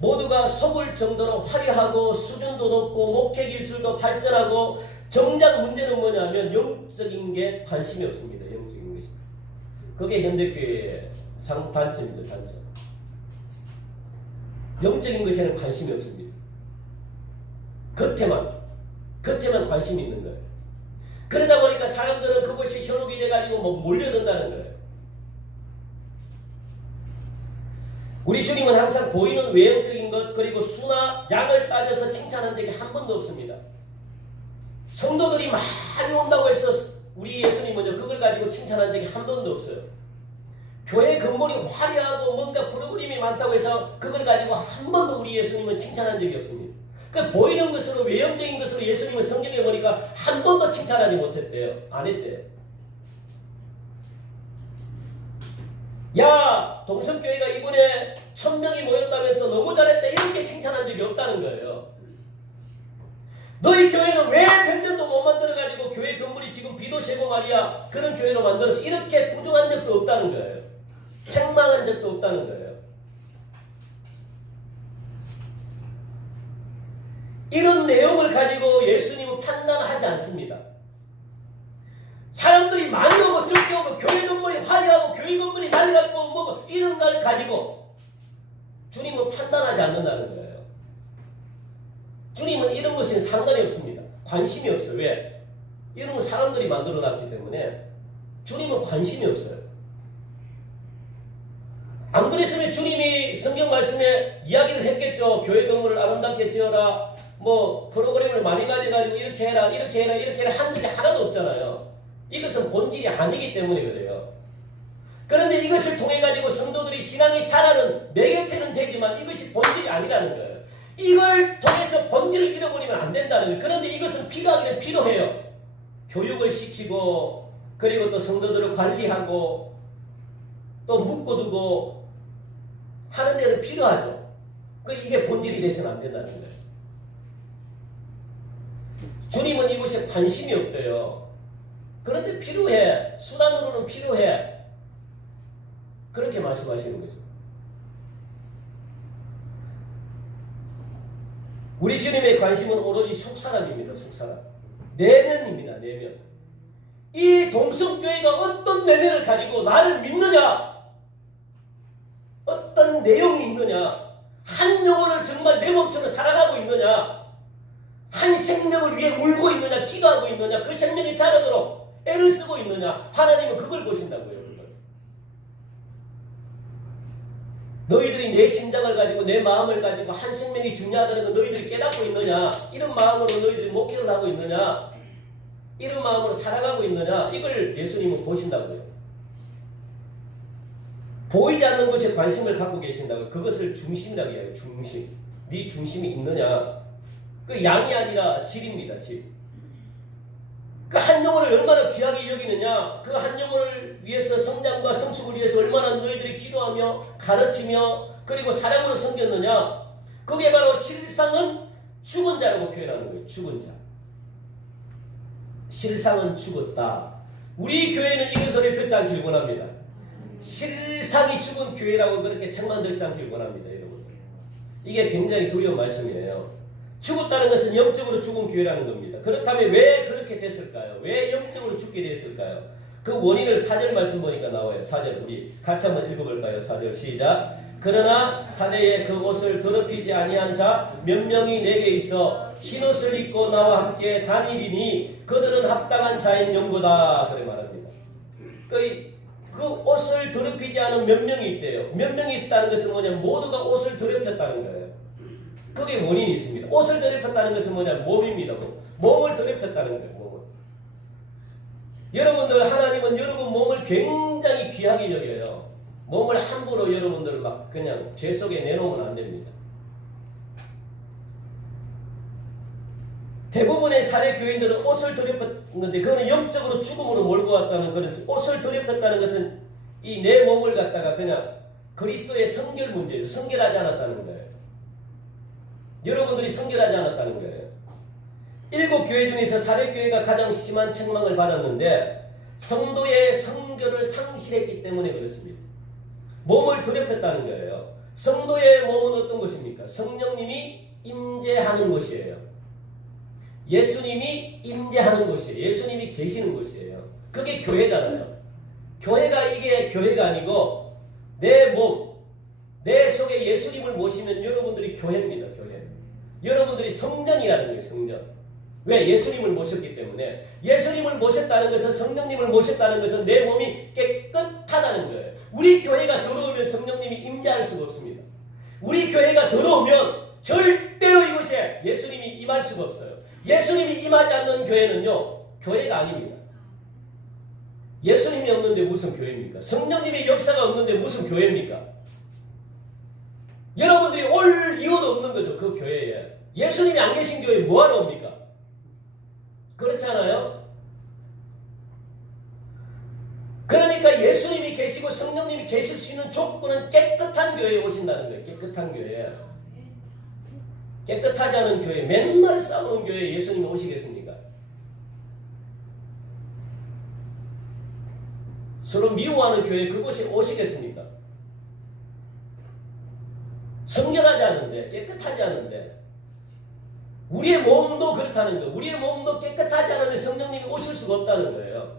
모두가 속을 정도로 화려하고 수준도 높고 목회 기술도 발전하고 정작 문제는 뭐냐면 영적인 게 관심이 없습니다. 영적인 것이. 그게 현대교회의 단점이죠. 단점. 영적인 것에는 관심이 없습니다. 겉에만 관심이 있는 거예요. 그러다 보니까 사람들은 그것이 현혹이 돼가지고 몰려든다는 거예요. 우리 주님은 항상 보이는 외형적인 것 그리고 수나 양을 따져서 칭찬한 적이 한 번도 없습니다. 성도들이 많이 온다고 해서 우리 예수님은요 그걸 가지고 칭찬한 적이 한 번도 없어요. 교회 건물이 화려하고 뭔가 프로그램이 많다고 해서 그걸 가지고 한 번도 우리 예수님은 칭찬한 적이 없습니다. 그 보이는 것으로 외형적인 것으로 예수님을 성경에 보니까 한 번도 칭찬하지 못했대요. 안 했대요. 야 동성교회가 이번에 1000명이 모였다면서 너무 잘했다 이렇게 칭찬한 적이 없다는 거예요. 너희 교회는 왜 100년도 못 만들어가지고 교회 건물이 지금 비도 새고 말이야 그런 교회로 만들어서 이렇게 부정한 적도 없다는 거예요. 책망한 적도 없다는 거예요. 이런 내용을 가지고 예수님은 판단하지 않습니다. 사람들이 많이 오고 적게 오고 교회 건물이 화려하고 교회 건물이 낡았고 뭐 이런 걸 가지고 주님은 판단하지 않는다는 거예요. 주님은 이런 것에 상관이 없습니다. 관심이 없어요. 왜? 이런 건 사람들이 만들어놨기 때문에 주님은 관심이 없어요. 안 그랬으면 주님이 성경 말씀에 이야기를 했겠죠. 교회 건물을 아름답게 지어라. 뭐 프로그램을 많이 가져가지고 이렇게 해라 이렇게 해라 이렇게 해라 한 일이 하나도 없잖아요. 이것은 본질이 아니기 때문에 그래요. 그런데 이것을 통해 가지고 성도들이 신앙이 자라는 매개체는 되지만 이것이 본질이 아니라는 거예요. 이걸 통해서 본질을 잃어버리면 안 된다는 거예요. 그런데 이것은 필요하기는 필요해요. 교육을 시키고 그리고 또 성도들을 관리하고 또 묶어두고 하는 데는 필요하죠. 이게 본질이 돼서는 안 된다는 거예요. 주님은 이것에 관심이 없대요. 그런데 필요해. 수단으로는 필요해. 그렇게 말씀하시는 거죠. 우리 주님의 관심은 오로지 속사람입니다. 속사람. 내면입니다. 내면. 이 동성교회가 어떤 내면을 가지고 나를 믿느냐? 어떤 내용이 있느냐? 한 영혼을 정말 내 몸처럼 살아가고 있느냐? 한 생명을 위해 울고 있느냐? 기도하고 있느냐? 그 생명이 자라도록 애를 쓰고 있느냐? 하나님은 그걸 보신다고요. 너희들이 내 심장을 가지고 내 마음을 가지고 한 생명이 중요하다는 걸 너희들이 깨닫고 있느냐? 이런 마음으로 너희들이 목회를 하고 있느냐? 이런 마음으로 살아가고 있느냐? 이걸 예수님은 보신다고요. 보이지 않는 것에 관심을 갖고 계신다고요. 그것을 중심이라고 해요. 중심. 네 중심이 있느냐? 그 양이 아니라 질입니다. 질. 그 한 영혼을 얼마나 귀하게 여기느냐? 그 한 영혼을 위해서 성장과 성숙을 위해서 얼마나 너희들이 기도하며 가르치며 그리고 사랑으로 섬겼느냐? 그게 바로 실상은 죽은 자라고 표현하는 거예요. 죽은 자. 실상은 죽었다. 우리 교회는 이런 소리 듣지 않길 원합니다. 실상이 죽은 교회라고 그렇게 책만 듣지 않길 원합니다. 여러분. 이게 굉장히 두려운 말씀이에요. 죽었다는 것은 영적으로 죽은 교회라는 겁니다. 그렇다면 왜 그렇게 됐을까요? 왜 영적으로 죽게 됐을까요? 그 원인을 4절 말씀 보니까 나와요. 4절 우리 같이 한번 읽어볼까요? 4절 시작. 그러나 사내에 그 옷을 더럽히지 아니한 자 몇 명이 내게 있어 흰옷을 입고 나와 함께 다니리니 그들은 합당한 자인 연고다. 그래 말합니다. 그 옷을 더럽히지 않은 몇 명이 있대요. 몇 명이 있다는 것은 뭐냐면 모두가 옷을 더럽혔다는 거예요. 그게 원인이 있습니다. 옷을 더럽혔다는 것은 뭐냐면 몸입니다. 몸을 더럽혔다는 거예요. 몸을. 여러분들 하나님은 여러분 몸을 굉장히 귀하게 여겨요. 몸을 함부로 여러분들 막 그냥 죄 속에 내놓으면 안 됩니다. 대부분의 사례 교인들은 옷을 더럽혔는데 그거는 영적으로 죽음으로 몰고 왔다는 그런 옷을 더럽혔다는 것은 이 내 몸을 갖다가 그냥 그리스도의 성결 문제예요. 성결하지 않았다는 거예요. 여러분들이 성결하지 않았다는 거예요. 7교회 중에서 사례교회가 가장 심한 책망을 받았는데 성도의 성결을 상실했기 때문에 그렇습니다. 몸을 더럽혔다는 거예요. 성도의 몸은 어떤 것입니까? 성령님이 임재하는 것이에요. 예수님이 임재하는 곳이에요. 예수님이 계시는 곳이에요. 그게 교회잖아요. 교회가 이게 교회가 아니고 내 몸, 내 속에 예수님을 모시는 여러분들이 교회입니다. 교회. 여러분들이 성전이라는 거예요. 성전. 왜? 예수님을 모셨기 때문에. 예수님을 모셨다는 것은 성령님을 모셨다는 것은 내 몸이 깨끗하다는 거예요. 우리 교회가 더러우면 성령님이 임재할 수가 없습니다. 우리 교회가 더러우면 절대로 이곳에 예수님이 임할 수가 없어요. 예수님이 임하지 않는 교회는요, 교회가 아닙니다. 예수님이 없는데 무슨 교회입니까? 성령님의 역사가 없는데 무슨 교회입니까? 여러분들이 올 이유도 없는 거죠, 그 교회에. 예수님이 안 계신 교회에 뭐하러 옵니까? 그렇지 않아요? 그러니까 예수님이 계시고 성령님이 계실 수 있는 조건은 깨끗한 교회에 오신다는 거예요. 깨끗한 교회에. 깨끗하지 않은 교회, 맨날 싸우는 교회에 예수님이 오시겠습니까? 서로 미워하는 교회 그곳에 오시겠습니까? 성결하지 않은데, 깨끗하지 않은데, 우리의 몸도 그렇다는 거예요. 우리의 몸도 깨끗하지 않은데 성령님이 오실 수가 없다는 거예요.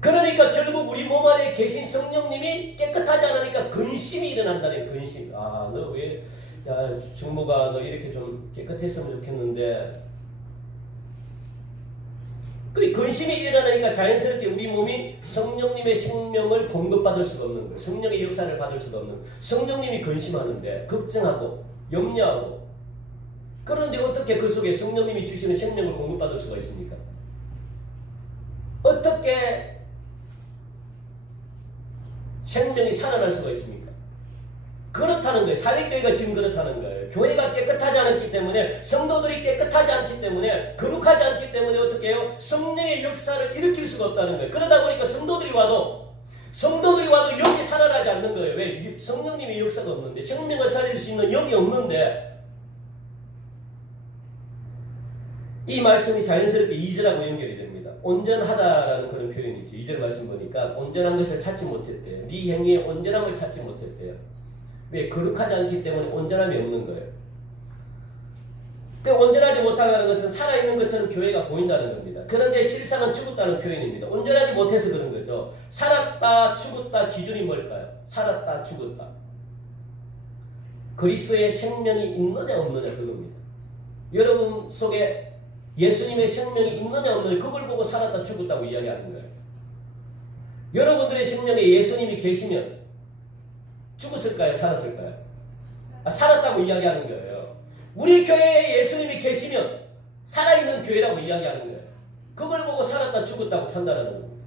그러니까 결국 우리 몸 안에 계신 성령님이 깨끗하지 않으니까 근심이 일어난다는 근심. 아, 너 왜, 야, 정모가 너 이렇게 좀 깨끗했으면 좋겠는데. 그 근심이 일어나니까 자연스럽게 우리 몸이 성령님의 생명을 공급받을 수가 없는 거예요. 성령의 역사를 받을 수가 없는 거예요. 성령님이 근심하는데, 걱정하고, 염려하고. 그런데 어떻게 그 속에 성령님이 주시는 생명을 공급받을 수가 있습니까? 어떻게 생명이 살아날 수가 있습니까? 그렇다는 거예요. 사회교회가 지금 그렇다는 거예요. 교회가 깨끗하지 않았기 때문에, 성도들이 깨끗하지 않기 때문에, 거룩하지 않기 때문에 어떻게 해요? 성령의 역사를 일으킬 수가 없다는 거예요. 그러다 보니까 성도들이 와도 영이 살아나지 않는 거예요. 왜? 성령님의 역사가 없는데, 생명을 살릴 수 있는 영이 없는데, 이 말씀이 자연스럽게 2절하고 연결이 됩니다. 온전하다라는 그런 표현이 있죠. 2절 말씀 보니까 온전한 것을 찾지 못했대요. 네 행위에 온전함을 찾지 못했대요. 왜? 거룩하지 않기 때문에 온전함이 없는 거예요. 그 온전하지 못하다는 것은 살아있는 것처럼 교회가 보인다는 겁니다. 그런데 실상은 죽었다는 표현입니다. 온전하지 못해서 그런 거죠. 살았다, 죽었다 기준이 뭘까요? 살았다, 죽었다. 그리스도의 생명이 있느냐 없느냐 그겁니다. 여러분 속에 예수님의 생명이 있느냐 없느냐 그걸 보고 살았다 죽었다고 이야기하는 거예요. 여러분들의 생명에 예수님이 계시면 죽었을까요? 살았을까요? 살았다고 이야기하는 거예요. 우리 교회에 예수님이 계시면 살아있는 교회라고 이야기하는 거예요. 그걸 보고 살았다 죽었다고 판단하는 겁니다.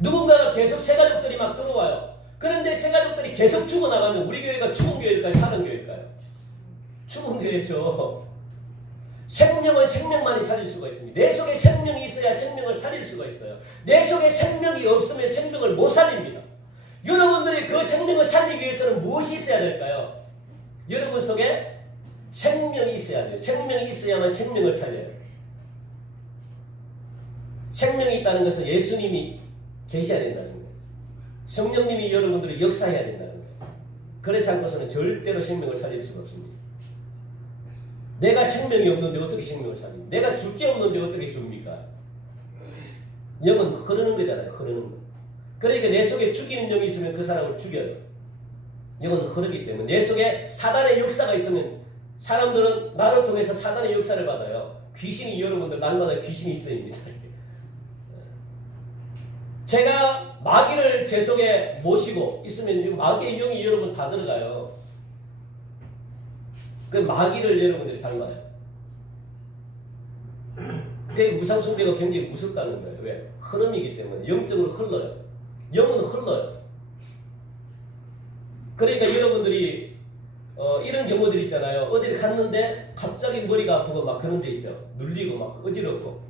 누군가가 계속 새가족들이 막 들어와요. 그런데 새가족들이 계속 죽어나가면 우리 교회가 죽은 교회일까요? 사는 교회일까요? 죽은 교회죠. 생명은 생명만이 살릴 수가 있습니다. 내 속에 생명이 있어야 생명을 살릴 수가 있어요. 내 속에 생명이 없으면 생명을 못 살립니다. 여러분들이 그 생명을 살리기 위해서는 무엇이 있어야 될까요? 여러분 속에 생명이 있어야 돼요. 생명이 있어야만 생명을 살려요. 생명이 있다는 것은 예수님이 계셔야 된다는 거예요. 성령님이 여러분들이 역사해야 된다는 거예요. 그렇지 않고서는 절대로 생명을 살릴 수가 없습니다. 내가 생명이 없는데 어떻게 생명을 살립니까? 내가 줄 게 없는데 어떻게 줍니까? 영은 흐르는 거잖아요. 흐르는 거. 그러니까 내 속에 죽이는 영이 있으면 그 사람을 죽여요. 영은 흐르기 때문에 내 속에 사단의 역사가 있으면 사람들은 나를 통해서 사단의 역사를 받아요. 귀신이 여러분들 날마다 귀신이 있어입니다. 제가 마귀를 제 속에 모시고 있으면 마귀의 영이 여러분 다 들어가요. 그 마귀를 여러분들이 닮아요. 그게 무상숭배가 굉장히 무섭다는 거예요. 왜? 흐름이기 때문에 영적으로 흘러요. 영은 흘러요. 그러니까 여러분들이 이런 경우들이 있잖아요. 어디를 갔는데 갑자기 머리가 아프고 막 그런 데 있죠. 눌리고 막 어지럽고.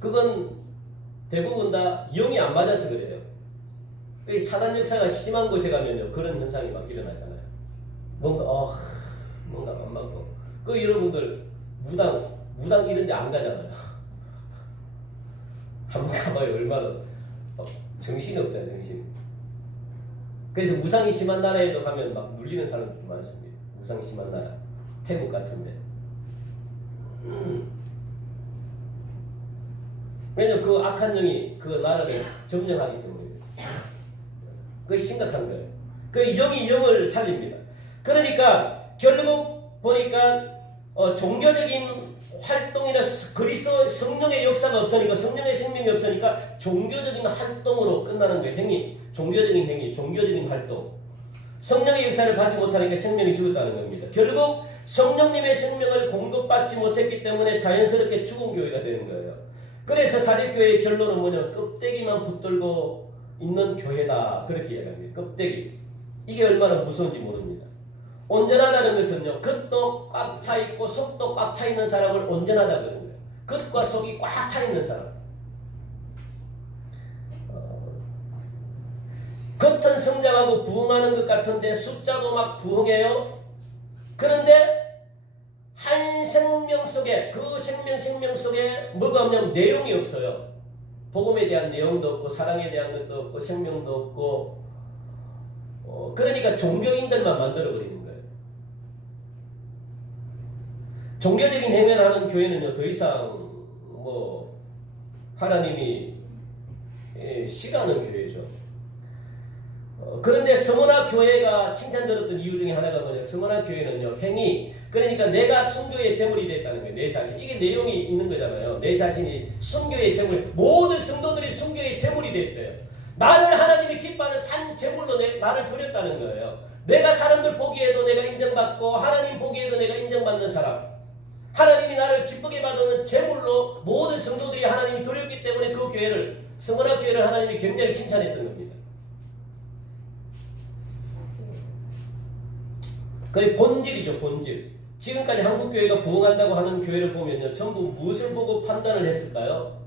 그건 대부분 다 영이 안 맞아서 그래요. 사단 역사가 심한 곳에 가면요. 그런 현상이 막 일어나잖아요. 뭔가 안 맞고. 여러분들 무당 이런 데 안 가잖아요. 한번 가봐요. 얼마나 정신이 없잖아요. 정신. 그래서 무상이 심한 나라에도 가면 막 눌리는 사람들도 많습니다. 무상이 심한 나라. 태국 같은데. 왜냐면 그 악한 영이 그 나라를 점령하기 때문에. 그게 심각한 거예요. 그 영이 영을 살립니다. 그러니까 결국 보니까 종교적인 활동이나 그리스도 성령의 역사가 없으니까 성령의 생명이 없으니까 종교적인 활동으로 끝나는 거예요. 행위. 종교적인 행위, 종교적인 활동. 성령의 역사를 받지 못하니까 생명이 죽었다는 겁니다. 결국 성령님의 생명을 공급받지 못했기 때문에 자연스럽게 죽은 교회가 되는 거예요. 그래서 사립교회의 결론은 뭐냐면 껍데기만 붙들고 있는 교회다. 그렇게 이야기합니다. 껍데기. 이게 얼마나 무서운지 모릅니다. 온전하다는 것은요. 겉도 꽉 차 있고 속도 꽉 차 있는 사람을 온전하다 그러는 거예요. 겉과 속이 꽉 차 있는 사람. 겉은 성장하고 부흥하는 것 같은데 숫자도 막 부흥해요. 그런데 한 생명 속에 그 생명 속에 뭐가 없냐면 내용이 없어요. 복음에 대한 내용도 없고 사랑에 대한 것도 없고 생명도 없고 그러니까 종교인들만 만들어버리는 거예요. 종교적인 행위를 하는 교회는요 더 이상 하나님이 싫어하는 교회죠. 그런데 성원학 교회가 칭찬들었던 이유 중에 하나가 뭐냐? 성원학 교회는요 행위, 그러니까 내가 순교의 제물이 됐다는 거예요. 내 자신. 이게 내용이 있는 거잖아요. 내 자신이 순교의 제물, 모든 성도들이 순교의 제물이 됐대요. 나를 하나님이 기뻐하는 산 제물로 나를 드렸다는 거예요. 내가 사람들 보기에도 내가 인정받고 하나님 보기에도 내가 인정받는 사람. 하나님이 나를 기쁘게 받는 제물로 모든 성도들이 하나님이 드렸기 때문에 그 교회를, 성원학 교회를 하나님이 굉장히 칭찬했던 겁니다. 그게 본질이죠, 본질. 지금까지 한국교회가 부흥한다고 하는 교회를 보면요. 전부 무엇을 보고 판단을 했을까요?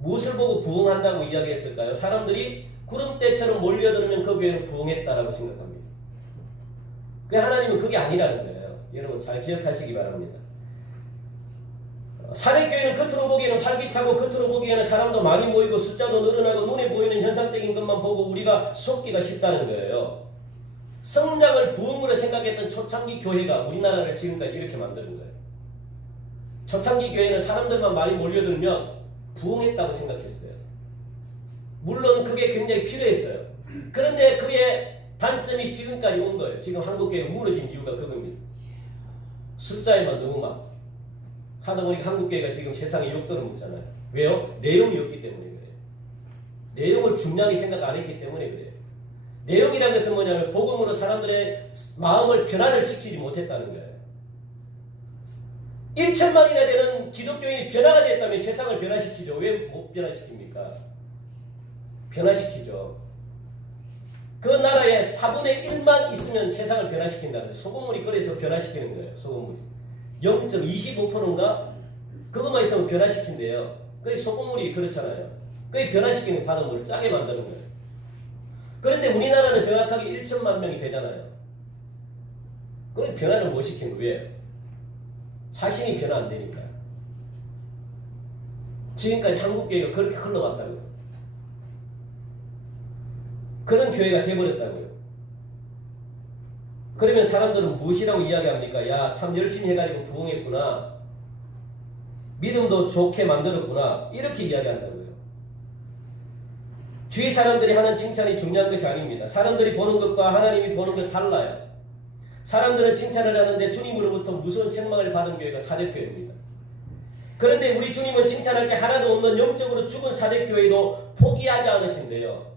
무엇을 보고 부흥한다고 이야기했을까요? 사람들이 구름대처럼 몰려들면 그 교회는 부흥했다라고 생각합니다. 하나님은 그게 아니라는 거예요. 여러분 잘 기억하시기 바랍니다. 사례교회는 겉으로 보기에는 활기차고 겉으로 보기에는 사람도 많이 모이고 숫자도 늘어나고 눈에 보이는 현상적인 것만 보고 우리가 속기가 쉽다는 거예요. 성장을 부흥으로 생각했던 초창기 교회가 우리나라를 지금까지 이렇게 만드는 거예요. 초창기 교회는 사람들만 많이 몰려들면 부흥했다고 생각했어요. 물론 그게 굉장히 필요했어요. 그런데 그의 단점이 지금까지 온 거예요. 지금 한국교회가 무너진 이유가 그겁니다. 숫자에만 너무 막 하다 보니까 한국교회가 지금 세상에 욕들을 먹잖아요. 왜요? 내용이 없기 때문에 그래요. 내용을 중요하게 생각 안 했기 때문에 그래요. 내용이라는 것은 뭐냐면 복음으로 사람들의 마음을 변화를 시키지 못했다는 거예요. 1천만이나 되는 기독교인이 변화가 됐다면 세상을 변화시키죠. 왜 못 변화시킵니까? 변화시키죠. 그 나라에 4분의 1만 있으면 세상을 변화시킨다는 거예요. 소금물이 끓여서 변화시키는 거예요. 소금물이 0.25%인가? 그것만 있으면 변화시킨대요. 그 소금물이 그렇잖아요. 그 변화시키는 바닷물을 짜게 만드는 거예요. 그런데 우리나라는 정확하게 1천만 명이 되잖아요. 그럼 변화를 못 시키는 거예요. 왜? 자신이 변화 안 되니까. 지금까지 한국교회가 그렇게 흘러왔다고요. 그런 교회가 돼버렸다고요. 그러면 사람들은 무엇이라고 이야기합니까? 야, 참 열심히 해가지고 부흥했구나. 믿음도 좋게 만들었구나. 이렇게 이야기한다고요. 주위 사람들이 하는 칭찬이 중요한 것이 아닙니다. 사람들이 보는 것과 하나님이 보는 것 달라요. 사람들은 칭찬을 하는데 주님으로부터 무서운 책망을 받은 교회가 사대교회입니다. 그런데 우리 주님은 칭찬할 게 하나도 없는 영적으로 죽은 사대교회도 포기하지 않으신대요.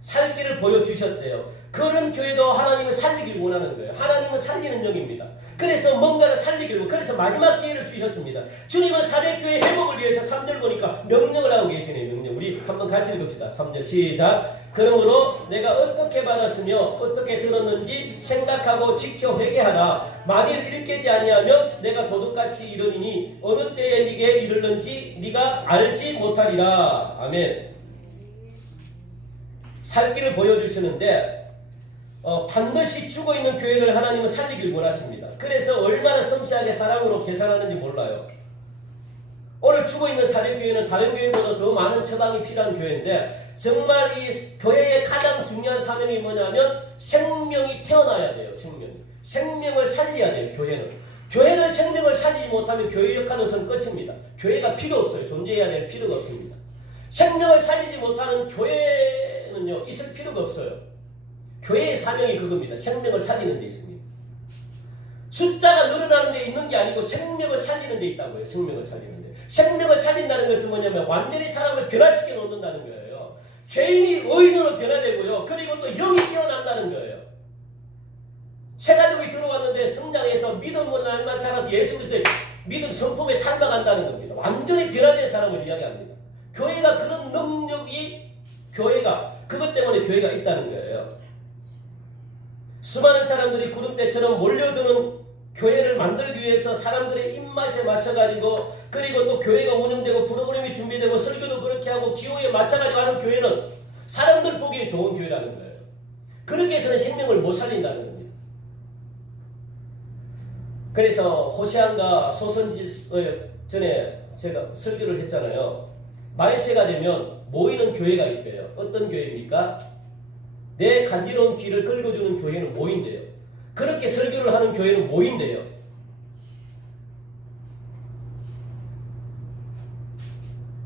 살 길을 보여주셨대요. 그런 교회도 하나님을 살리길 원하는 거예요. 하나님은 살리는 영입니다. 그래서 뭔가를 살리기로, 그래서 마지막 기회를 주셨습니다. 주님은 사대교회 회복을 위해서 3절 보니까 명령을 하고 계시네요. 명령. 우리 한번 같이 읽읍시다. 3절 시작. 그러므로 내가 어떻게 받았으며 어떻게 들었는지 생각하고 지켜 회개하라. 만일 일깨지 아니하면 내가 도둑같이 이르리니 어느 때에 네게 이르는지 네가 알지 못하리라. 아멘. 살 길을 보여주시는데 반드시 죽어있는 교회를 하나님은 살리길 원하십니다. 그래서 얼마나 섬세하게 사랑으로 계산하는지 몰라요. 오늘 죽어있는 사대교회는 다른 교회보다 더 많은 처방이 필요한 교회인데 정말 이 교회의 가장 중요한 사명이 뭐냐면 생명이 태어나야 돼요. 생명을 살려야 돼요. 교회는 생명을 살리지 못하면 교회 역할은 끝입니다. 교회가 필요 없어요. 존재해야 될 필요가 없습니다. 생명을 살리지 못하는 교회는요 있을 필요가 없어요. 교회의 사명이 그겁니다. 생명을 살리는 데 있습니다. 숫자가 늘어나는 데 있는 게 아니고 생명을 살리는 데 있다고요. 생명을 살리는 데. 생명을 살린다는 것은 뭐냐면 완전히 사람을 변화시켜 놓는다는 거예요. 죄인이 의인으로 변화되고요. 그리고 또 영이 깨어난다는 거예요. 새 가족이 들어왔는데 성장해서 믿음으로 날만 자라서 예수 그리스도의 믿음 성품에 닮아간다는 겁니다. 완전히 변화된 사람을 이야기합니다. 교회가 그런 능력이 그것 때문에 교회가 있다는 거예요. 수많은 사람들이 구름대처럼 몰려드는 교회를 만들기 위해서 사람들의 입맛에 맞춰가지고 그리고 또 교회가 운영되고 프로그램이 준비되고 설교도 그렇게 하고 기호에 맞춰가지고 하는 교회는 사람들 보기에 좋은 교회라는 거예요. 그렇게 해서는 생명을 못 살린다는 겁니다. 그래서 호세아가 소선지서 전에 제가 설교를 했잖아요. 말세가 되면 모이는 교회가 있대요. 어떤 교회입니까? 내 간지러운 귀를 긁어주는 교회는 모인대요. 그렇게 설교를 하는 교회는 모인대요.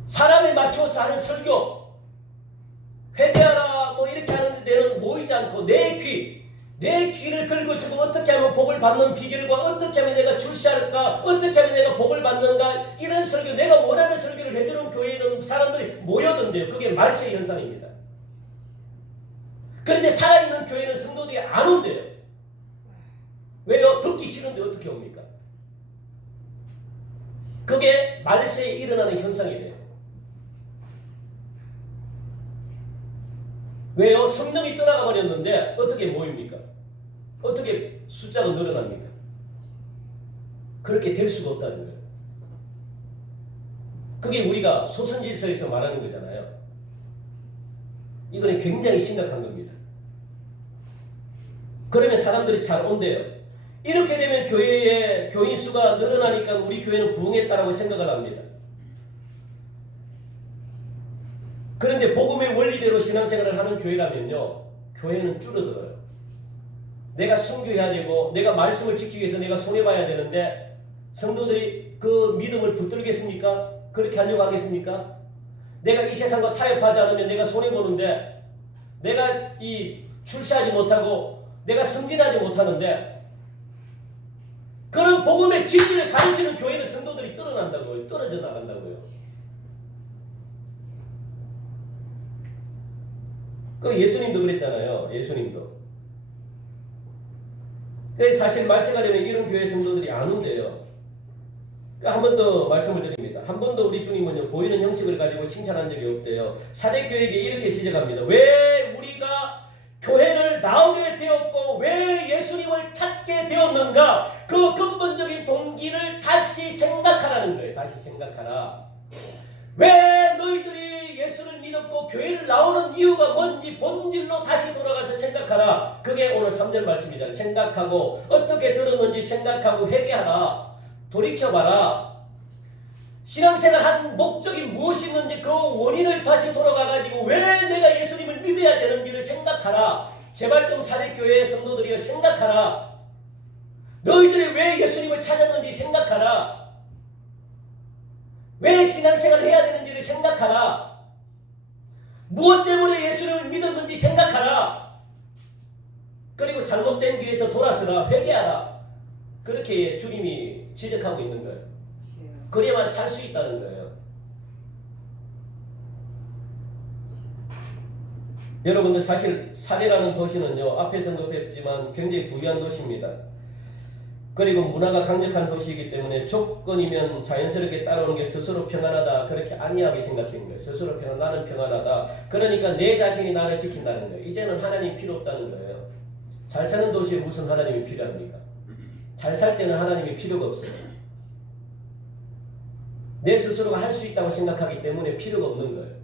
사람에 맞춰서 하는 설교, 회개하라 뭐 이렇게 하는 데는 모이지 않고 내 귀를 긁어주고 어떻게 하면 복을 받는 비결과 어떻게 하면 내가 출세할까, 어떻게 하면 내가 복을 받는가, 이런 설교, 내가 원하는 설교를 해주는 교회에는 사람들이 모여든대요. 그게 말세 현상입니다. 그런데 살아있는 교회는 성도들이 안 온대요. 왜요? 듣기 싫은데 어떻게 옵니까? 그게 말세에 일어나는 현상이 돼요. 왜요? 성령이 떠나가 버렸는데 어떻게 모입니까? 어떻게 숫자가 늘어납니까? 그렇게 될 수가 없다는 거예요. 그게 우리가 소선지서에서 말하는 거잖아요. 이거는 굉장히 심각한 겁니다. 그러면 사람들이 잘 온대요. 이렇게 되면 교회의 교인 수가 늘어나니까 우리 교회는 부흥했다라고 생각을 합니다. 그런데 복음의 원리대로 신앙생활을 하는 교회라면요, 교회는 줄어들어요. 내가 순교해야 되고 내가 말씀을 지키기 위해서 내가 손해봐야 되는데 성도들이 그 믿음을 붙들겠습니까? 그렇게 하려고 하겠습니까? 내가 이 세상과 타협하지 않으면 내가 손해보는데 내가 출세하지 못하고 내가 승진하지 못하는데 그런 복음의 진리를 가르치는 교회는 성도들이 떨어난다고요. 떨어져 나간다고요. 그 예수님도 그랬잖아요. 예수님도. 사실 말세가 되면 이런 교회 성도들이 안 온대요. 한 번 더 말씀을 드립니다. 한 번도 우리 주님은요, 보이는 형식을 가지고 칭찬한 적이 없대요. 사대교회에게 이렇게 시작합니다. 왜 우리가 교회를 나오게 되었고 왜 예수님을 찾게 되었는가? 그 근본적인 동기를 다시 생각하라는 거예요. 다시 생각하라. 왜 너희들이 예수를 믿었고 교회를 나오는 이유가 뭔지 본질로 다시 돌아가서 생각하라. 그게 오늘 3절 말씀이잖아요. 생각하고 어떻게 들었는지 생각하고 회개하라. 돌이켜봐라. 신앙생활 한 목적이 무엇이 있는지 그 원인을 다시 돌아가가지고 왜 내가 예수님을 믿어야 되는지를 생각하라. 제발 좀 사대교회 성도들이여 생각하라. 너희들이 왜 예수님을 찾았는지 생각하라. 왜 신앙생활을 해야 되는지를 생각하라. 무엇 때문에 예수님을 믿었는지 생각하라. 그리고 잘못된 길에서 돌아서라. 회개하라. 그렇게 주님이 지적하고 있는 거예요. 그래야만 살 수 있다는 거예요. 여러분들 사실 사대라는 도시는요, 앞에서도 뵙지만 굉장히 부유한 도시입니다. 그리고 문화가 강력한 도시이기 때문에 조건이면 자연스럽게 따라오는 게 스스로 평안하다, 그렇게 안이하게 생각하는 거예요. 스스로 나는 평안하다. 그러니까 내 자신이 나를 지킨다는 거예요. 이제는 하나님이 필요 없다는 거예요. 잘 사는 도시에 무슨 하나님이 필요합니까? 잘 살 때는 하나님이 필요가 없어요. 내 스스로가 할 수 있다고 생각하기 때문에 필요가 없는 거예요.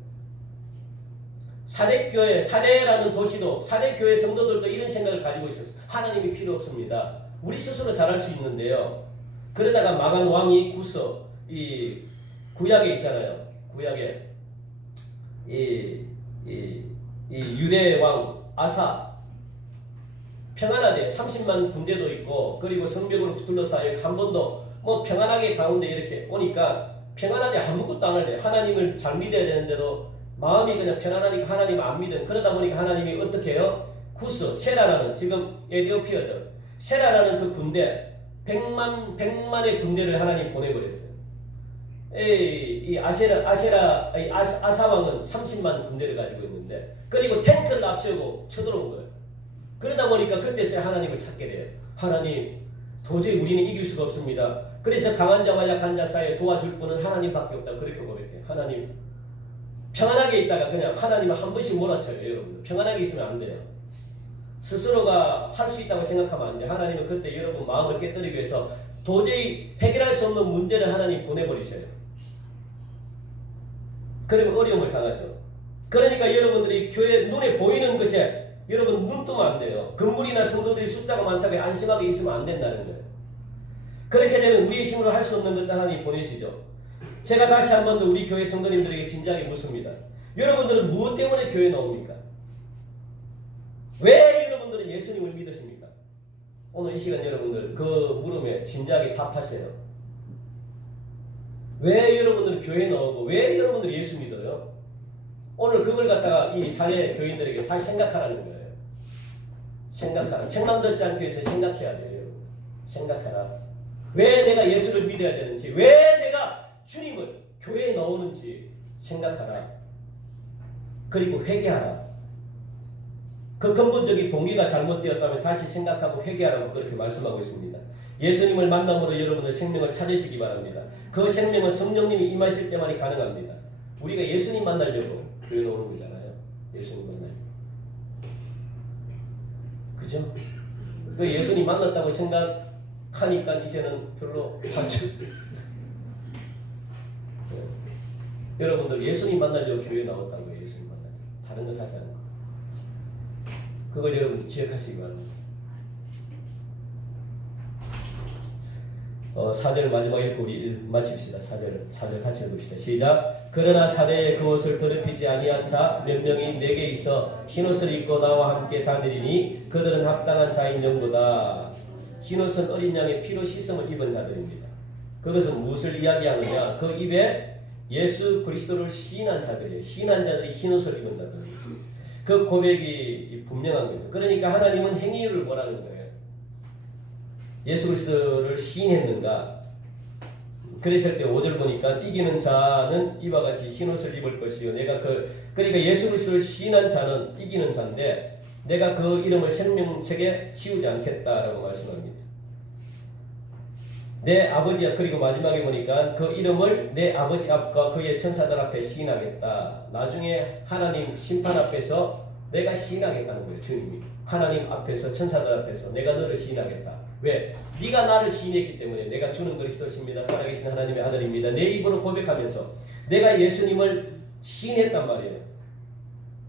사대교회, 사대라는 도시도, 사대교회 성도들도 이런 생각을 가지고 있었어요. 하나님이 필요 없습니다. 우리 스스로 잘할 수 있는데요. 그러다가 망한 왕이 구서, 이 구약에 있잖아요. 구약에 이 유대 왕 아사 평안하대. 30만 군대도 있고, 그리고 성벽으로 둘러싸여 한 번도 뭐 평안하게 가운데 이렇게 오니까 평안하대. 아무것도 안 할래. 하나님을 잘 믿어야 되는데도 마음이 그냥 편안하니까 하나님을 안 믿은. 그러다 보니까 하나님이 어떻게 해요? 구스, 세라라는, 지금 에디오피아죠. 세라라는 그 군대, 100만의 군대를 하나님 보내버렸어요. 이 아사왕은 30만 군대를 가지고 있는데, 그리고 탱크를 앞세우고 쳐들어온 거예요. 그러다 보니까 그때서야 하나님을 찾게 돼요. 하나님, 도저히 우리는 이길 수가 없습니다. 그래서 강한 자와 약한 자 사이에 도와줄 분은 하나님밖에 없다. 그렇게 고백해요. 하나님, 평안하게 있다가 그냥 하나님을 한 번씩 몰아쳐요. 여러분, 평안하게 있으면 안 돼요. 스스로가 할 수 있다고 생각하면 안 돼요. 하나님은 그때 여러분 마음을 깨뜨리기 위해서 도저히 해결할 수 없는 문제를 하나님 보내버리셔요. 그러면 어려움을 당하죠. 그러니까 여러분들이 교회 눈에 보이는 것에 여러분 눈 뜨면 안 돼요. 건물이나 성도들이 숫자가 많다고 안심하게 있으면 안 된다는 거예요. 그렇게 되면 우리의 힘으로 할 수 없는 것도 하나님 보내시죠. 제가 다시 한 번 더 우리 교회 성도님들에게 진지하게 묻습니다. 여러분들은 무엇 때문에 교회에 나옵니까? 왜 여러분들은 예수님을 믿으십니까? 오늘 이 시간 여러분들 그 물음에 진지하게 답하세요. 왜 여러분들은 교회에 나오고 왜 여러분들이 예수 믿어요? 오늘 그걸 갖다가 이 사례 교인들에게 다시 생각하라는 거예요. 생각하라. 책만 듣지 않기 위해서 생각해야 돼요. 여러분. 생각하라. 왜 내가 예수를 믿어야 되는지, 왜 내가 주님을 교회에 나오는지 생각하라. 그리고 회개하라. 그 근본적인 동기가 잘못되었다면 다시 생각하고 회개하라고 그렇게 말씀하고 있습니다. 예수님을 만남으로 여러분의 생명을 찾으시기 바랍니다. 그 생명은 성령님이 임하실 때만이 가능합니다. 우리가 예수님 만나려고 교회 오는 거잖아요. 예수님 만나려고. 그죠? 그 예수님 만났다고 생각하니까 이제는 별로 반전. 여러분들 예수님 만나려고 교회 나왔다고요. 예수님 만나려고. 다른 것 하지 않고. 그걸 여러분 기억하시기 바랍니다. 4절 마지막 읽고 우리 마칩시다. 4절 같이 읽읍시다. 시작. 그러나 사대에 그 옷을 더럽히지 아니한 자 몇 명이 내게 있어 흰옷을 입고 나와 함께 다니리니 그들은 합당한 자인 정도다. 흰옷은 어린 양의 피로 씻음을 입은 자들입니다. 그것은 무엇을 이야기하느냐? 그 입에 예수 그리스도를 시인한 자들이에요. 시인한 자들이 흰옷을 입은 자들이에요. 그 고백이 분명한 거예요. 그러니까 하나님은 행위를 보라는 거예요. 예수 그리스도를 시인했는가? 그랬을 때 5절 보니까 이기는 자는 이와 같이 흰옷을 입을 것이요. 그러니까 예수 그리스도를 시인한 자는 이기는 자인데 내가 그 이름을 생명책에 지우지 않겠다라고 말씀합니다. 내 아버지 앞, 그리고 마지막에 보니까 그 이름을 내 아버지 앞과 그의 천사들 앞에 시인하겠다. 나중에 하나님 심판 앞에서 내가 시인하겠다는 거예요. 주님이 하나님 앞에서 천사들 앞에서 내가 너를 시인하겠다. 왜? 네가 나를 시인했기 때문에. 내가 주는 그리스도십니다. 살아계신 하나님의 아들입니다. 내 입으로 고백하면서 내가 예수님을 시인했단 말이에요.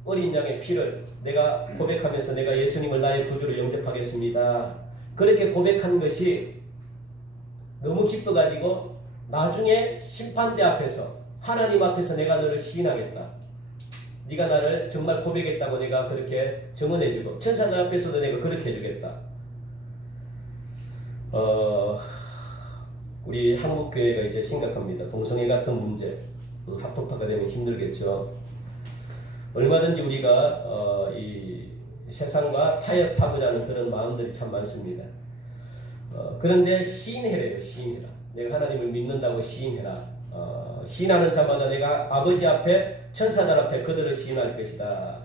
어린 양의 피를 내가 고백하면서 내가 예수님을 나의 구주로 영접하겠습니다. 그렇게 고백한 것이 너무 기뻐가지고 나중에 심판대 앞에서 하나님 앞에서 내가 너를 시인하겠다. 네가 나를 정말 고백했다고 내가 그렇게 증언해주고 천사들 앞에서도 내가 그렇게 해주겠다. 우리 한국교회가 이제 심각합니다. 동성애 같은 문제, 합법화가 되면 힘들겠죠. 얼마든지 우리가 이 세상과 타협하고자 하는 그런 마음들이 참 많습니다. 그런데 시인해래요. 시인해라. 내가 하나님을 믿는다고 시인해라. 시인하는 자마다 내가 아버지 앞에 천사들 앞에 그들을 시인할 것이다.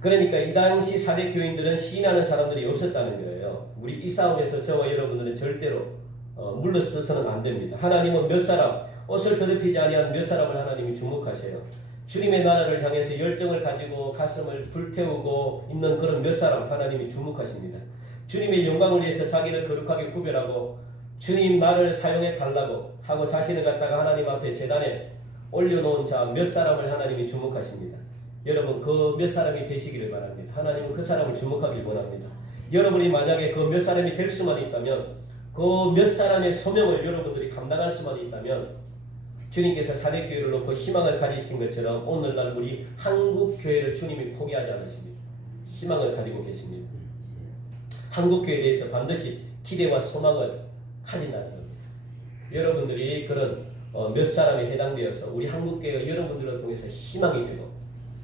그러니까 이 당시 사대 교인들은 시인하는 사람들이 없었다는 거예요. 우리 이 싸움에서 저와 여러분들은 절대로 물러서서는 안 됩니다. 하나님은 몇 사람, 옷을 더럽히지 아니한 몇 사람을 하나님이 주목하세요. 주님의 나라를 향해서 열정을 가지고 가슴을 불태우고 있는 그런 몇 사람 하나님이 주목하십니다. 주님의 영광을 위해서 자기를 거룩하게 구별하고 주님 나를 사용해 달라고 하고 자신을 갖다가 하나님 앞에 제단에 올려놓은 자 몇 사람을 하나님이 주목하십니다. 여러분 그 몇 사람이 되시기를 바랍니다. 하나님은 그 사람을 주목하길 원합니다. 여러분이 만약에 그 몇 사람이 될 수만 있다면 그 몇 사람의 소명을 여러분들이 감당할 수만 있다면 주님께서 사대교회를 놓고 희망을 가지신 것처럼 오늘날 우리 한국교회를 주님이 포기하지 않으십니다. 희망을 가지고 계십니다. 한국교회에 대해서 반드시 기대와 소망을 가진다는 겁니다. 여러분들이 그런 몇 사람에 해당되어서 우리 한국교회가 여러분들을 통해서 희망이 되고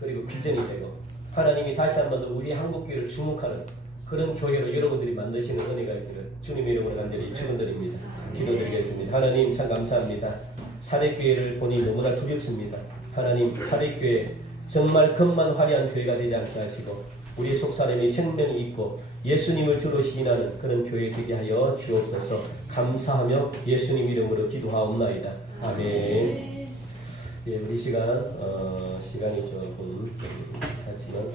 그리고 비전이 되고 하나님이 다시 한번 더 우리 한국교회를 주목하는 그런 교회로 여러분들이 만드시는 은혜가 있기를 주님의 이름으로 간절히 축원드립니다. 기도드리겠습니다. 하나님 참 감사합니다. 사대교회를 보니 너무나 두렵습니다. 하나님 사대교회 정말 겉만 화려한 교회가 되지 않게 하시고 우리의 속사람이 생명이 있고 예수님을 주로 시인하는 그런 교회 되게 하여 주옵소서. 감사하며 예수님 이름으로 기도하옵나이다. 아멘. 예, 우리 시간이 조금 하지만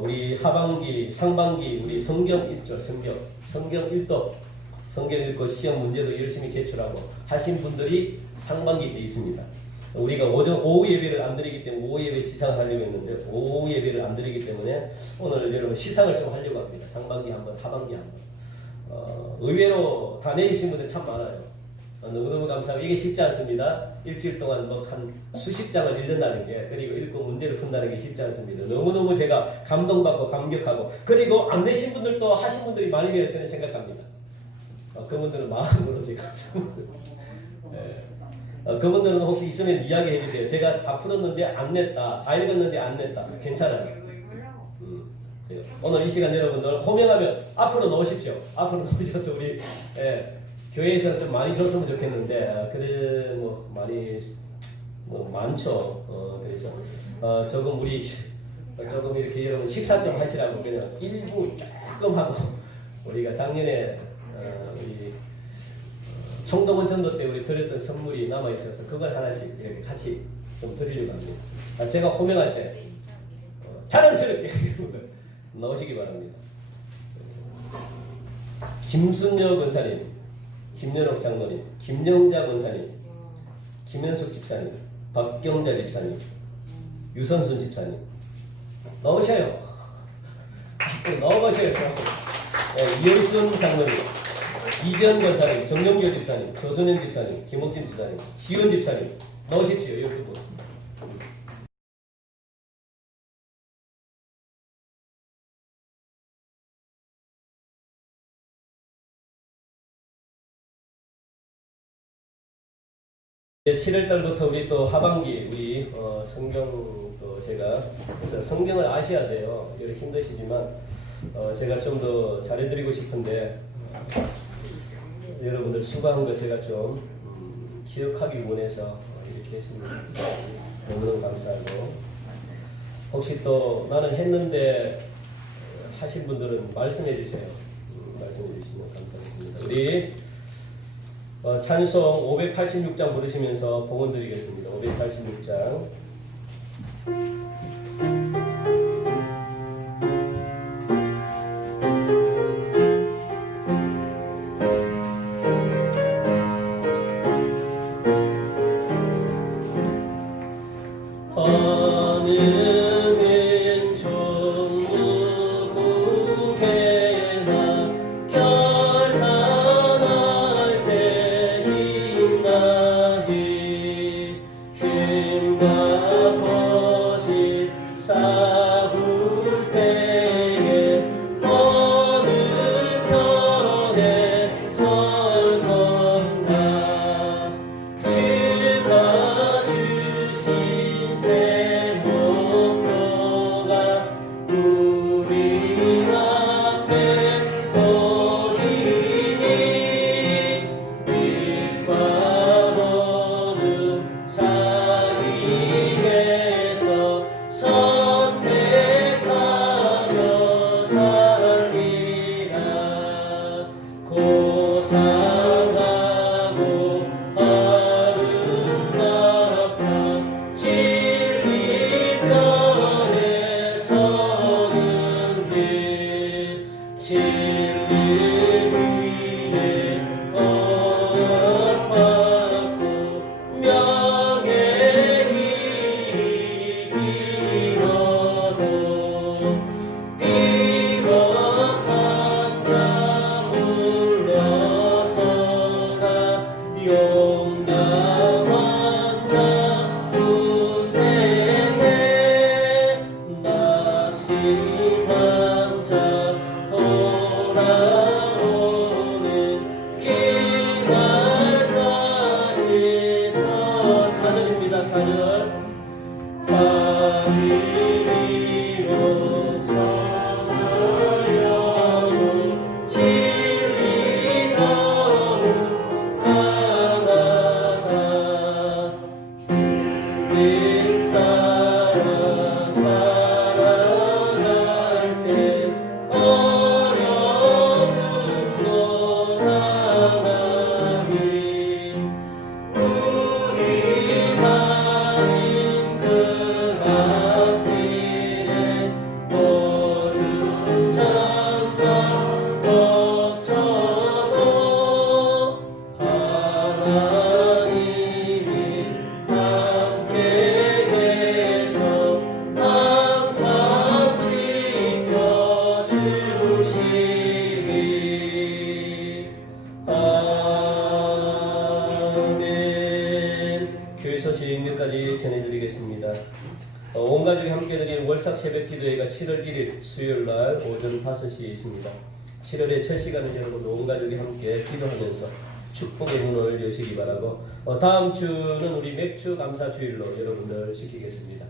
우리 하반기, 상반기 우리 성경 읽죠. 성경 읽도 성경 읽고 시험 문제도 열심히 제출하고 하신 분들이 상반기에 있습니다. 우리가 오후 예배를 안 드리기 때문에 오후 예배 시상을 하려고 했는데 오후 예배를 안 드리기 때문에 오늘 여러분 시상을 좀 하려고 합니다. 상반기 한번, 하반기 한번. 의외로 다 내주신 분들 참 많아요. 너무너무 감사하고 이게 쉽지 않습니다. 일주일 동안 뭐 한 수십 장을 읽는다는 게 그리고 읽고 문제를 푼다는 게 쉽지 않습니다. 너무너무 제가 감동받고 감격하고 그리고 안 되신 분들도 하신 분들이 많이 되어 저는 생각합니다. 그분들은 마음으로 제가 그분들은 혹시 있으면 이야기해 주세요. 제가 다 풀었는데 안 냈다. 다 읽었는데 안 냈다. 괜찮아요. 오늘 이 시간 여러분들 호명하면 앞으로 나오십시오. 앞으로 나오셔서 우리 교회에서 좀 많이 줬으면 좋겠는데 그래 뭐 많이 많죠. 그래서 조금 이렇게 여러분 식사 좀 하시라고 그냥 일부 조금 하고 우리가 작년에 우리 청동원 전도 때 우리 드렸던 선물이 남아 있어서 그걸 하나씩 이렇게 같이 좀 드리려고 합니다. 제가 호명할 때 자랑스럽게 나오시기 바랍니다. 김순여 권사님, 김연옥 장로님, 김영자 권사님, 김현숙 집사님, 박경자 집사님, 유선순 집사님 나오셔요. 나오셔요. 이영순 장로님, 이변 권사님, 정영규 집사님, 조선현 집사님, 김옥진 집사님, 지원 집사님 나오십시오. 여기 분. 이제 7월달부터 우리 또 하반기 우리 성경도 제가 성경을 아셔야 돼요. 여러 힘드시지만 제가 좀 더 잘해드리고 싶은데 여러분들 수고한 거 제가 좀 기억하기 원해서 이렇게 했습니다. 너무너무 감사하고 혹시 또 나는 했는데 하신 분들은 말씀해 주세요. 말씀해 주시면 감사하겠습니다. 우리 찬송 586장 부르시면서 봉헌 드리겠습니다. 586장. 힘과 온 가족이 함께 드리는 월삭 새벽 기도회가 7월 1일 수요일 날 오전 5시에 있습니다. 7월의 첫 시간은 여러분 온 가족이 함께 기도하면서 축복의 문을 여시기 바라고 다음 주는 우리 맥주 감사 주일로 여러분들 지키겠습니다.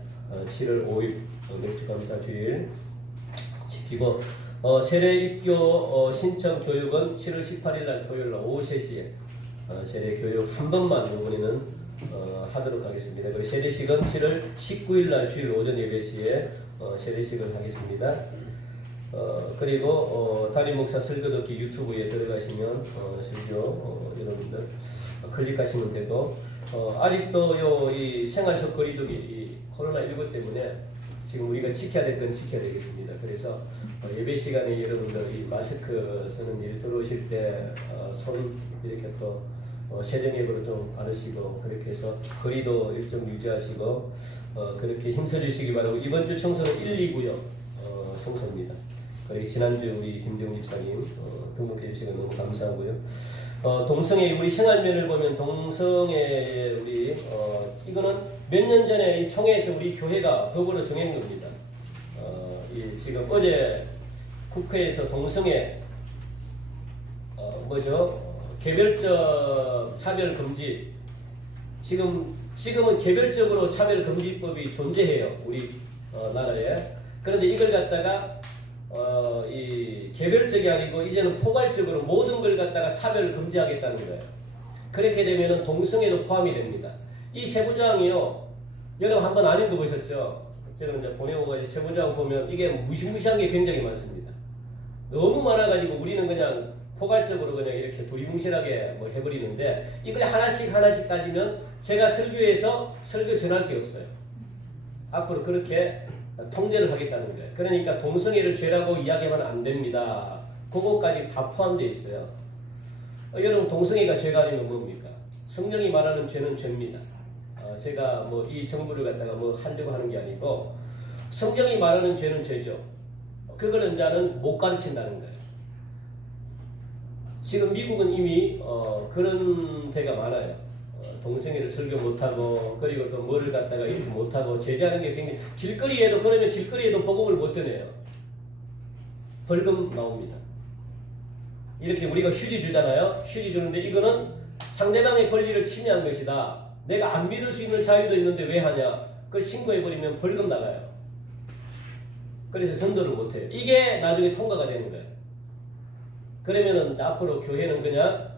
7월 5일 맥주 감사 주일 지키고 세례 입교 신청 교육은 7월 18일 날 토요일 날 오후 3시에 세례 교육 한 번만 이번에는 하도록 하겠습니다. 그리고 세례식은 7월 19일 날 주일 오전 예배 시에 세례식을 하겠습니다. 그리고 담임 목사 설교 듣기 유튜브에 들어가시면 설교 여러분들 클릭하시면 되고 아직도 이 생활속 거리두기 이 코로나19 때문에 지금 우리가 지켜야 될 건 지켜야 되겠습니다. 그래서 예배 시간에 여러분들 이 마스크 쓰는 일 들어오실 때 손 이렇게 또 세정액으로 좀 바르시고 그렇게 해서 거리도 일정 유지하시고 그렇게 힘써주시기 바라고 이번 주 청소는 1, 2구역 청소입니다. 그리고 지난주 우리 김정우 집사님 등록해 주시고 너무 감사하고요. 동성애 우리 생활면을 보면 동성애 우리 이거는 몇 년 전에 이 총회에서 우리 교회가 법으로 정한 겁니다. 지금 어제 국회에서 동성애 개별적 차별 금지 지금은 개별적으로 차별 금지법이 존재해요 우리 나라에. 그런데 이걸 갖다가 이 개별적이 아니고 이제는 포괄적으로 모든 걸 갖다가 차별 금지하겠다는 거예요. 그렇게 되면은 동성애도 포함이 됩니다. 이 세부조항이요. 여러분 한번 안 읽어보셨죠? 제가 이제 보내오고 세부조항 보면 이게 무시무시한 게 굉장히 많습니다. 너무 많아가지고 우리는 그냥 포괄적으로 그냥 이렇게 두리뭉실하게 뭐 해버리는데 이걸 하나씩 따지면 제가 설교에서 설교 전할 게 없어요. 앞으로 그렇게 통제를 하겠다는 거예요. 그러니까 동성애를 죄라고 이야기하면 안 됩니다. 그거까지 다 포함되어 있어요. 여러분 동성애가 죄가 아니면 뭡니까? 성령이 말하는 죄는 죄입니다. 제가 뭐 이 정부를 갖다가 뭐 하려고 하는 게 아니고 성경이 말하는 죄는 죄죠. 그거는 자는 못 가르친다는 거예요. 지금 미국은 이미 그런 데가 많아요. 동성애를 설교 못하고 그리고 또 뭐를 갖다가 이렇게 못하고 제재하는 게 굉장히 길거리에도 그러면 길거리에도 복음을 못 전해요. 벌금 나옵니다. 이렇게 우리가 휴지 주잖아요. 휴지 주는데 이거는 상대방의 권리를 침해한 것이다. 내가 안 믿을 수 있는 자유도 있는데 왜 하냐. 그걸 신고해버리면 벌금 나가요. 그래서 전도를 못해요. 이게 나중에 통과가 되는 거예요. 그러면은 앞으로 교회는 그냥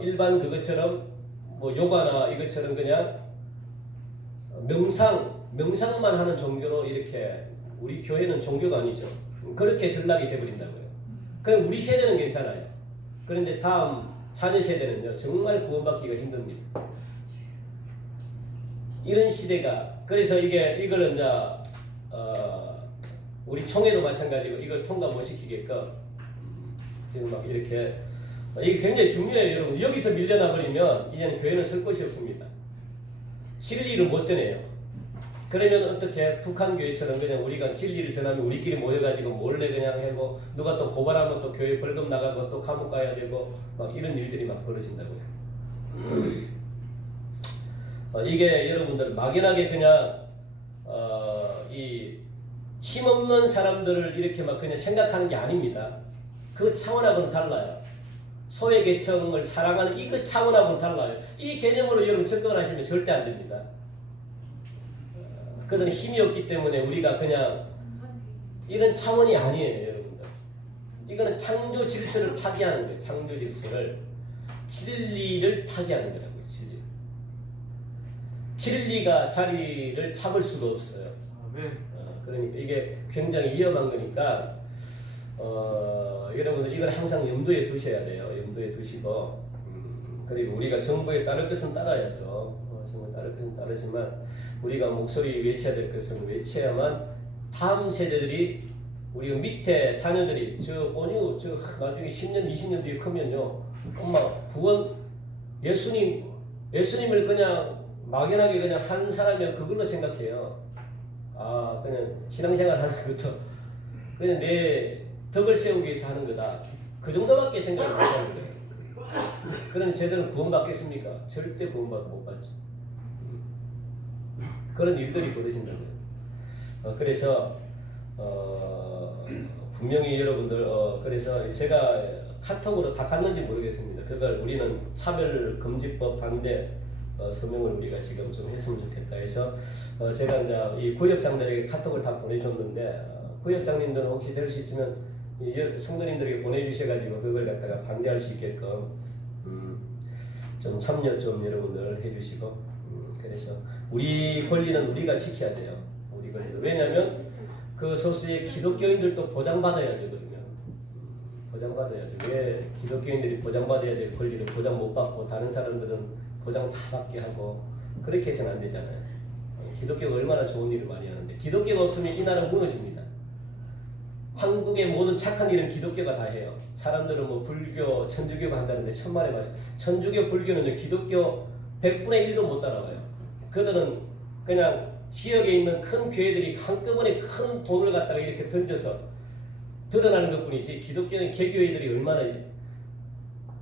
일반 그것처럼 뭐 요가나 이것처럼 그냥 명상만 하는 종교로 이렇게 우리 교회는 종교가 아니죠. 그렇게 전락이 돼버린다고요. 그럼 우리 세대는 괜찮아요. 그런데 다음 자녀 세대는요 정말 구원받기가 힘듭니다. 이런 시대가 그래서 이거는 이제 우리 총회도 마찬가지고 이걸 통과 못 시키게끔 지금 막 이렇게 이게 굉장히 중요해요, 여러분. 여기서 밀려나 버리면 이제는 교회는 설 곳이 없습니다. 진리를 못 전해요. 그러면 어떻게 북한 교회처럼 그냥 우리가 진리를 전하면 우리끼리 모여가지고 몰래 그냥 하고 누가 또 고발하면 또 교회 벌금 나가고 또 감옥 가야 되고 막 이런 일들이 막 벌어진다고요. 이게 여러분들 막연하게 그냥 이 힘없는 사람들을 이렇게 막 그냥 생각하는 게 아닙니다. 그 차원하고는 달라요. 소외계층을 사랑하는 이 그 차원하고는 달라요. 이 개념으로 여러분 접근을 하시면 절대 안 됩니다. 그들은 힘이 없기 때문에 우리가 그냥 이런 차원이 아니에요, 여러분들. 이거는 창조 질서를 파괴하는 거예요. 창조 질서를. 진리를 파괴하는 거라고요. 진리가 자리를 잡을 수가 없어요. 그러니까 이게 굉장히 위험한 거니까 여러분들 이걸 항상 염두에 두셔야 돼요. 염두에 두시고 그리고 우리가 정부에 따를 것은 따라야죠. 정부에 따를 것은 따르지만 우리가 목소리 외쳐야 될 것은 외쳐야만 다음 세대들이 우리 밑에 자녀들이 저 나중에 10년 20년 뒤에 크면요, 엄마 구원 예수님을 그냥 막연하게 그냥 한 사람이면 그걸로 생각해요. 아, 그냥 신앙생활 하는 것도 그냥 내 덕을 세우기 위해서 하는 거다. 그 정도밖에 생각을 못 하는 거예요. 그런 제대로 구원받겠습니까? 절대 못 받죠. 그런 일들이 벌어진다고요. 그래서 분명히 여러분들 그래서 제가 카톡으로 다 갔는지 모르겠습니다. 그걸 우리는 차별금지법 반대 서명을 우리가 지금 좀 했으면 좋겠다 해서 제가 이제 이 구역장들에게 카톡을 다 보내줬는데 구역장님들은 혹시 될 수 있으면 성도님들에게 보내주셔가지고 그걸 갖다가 반대할 수 있게끔 좀 참여 좀 여러분들 해주시고 그래서 우리 권리는 우리가 지켜야 돼요. 우리 권리. 왜냐하면 그 소수의 기독교인들도 보장받아야죠. 그러면 보장받아야죠. 왜 기독교인들이 보장받아야 될 권리를 보장 못 받고 다른 사람들은 보장 다 받게 하고 그렇게 해서는 안 되잖아요. 기독교가 얼마나 좋은 일을 많이 하는데 기독교가 없으면 이 나라는 무너집니다. 한국의 모든 착한 일은 기독교가 다 해요. 사람들은 뭐 불교, 천주교가 한다는데 천만의 말씀. 천주교, 불교는 기독교 100분의 1도 못 따라가요. 그들은 그냥 지역에 있는 큰 교회들이 한꺼번에 큰 돈을 갖다가 이렇게 던져서 드러나는 것뿐이지 기독교는 개교회들이 얼마나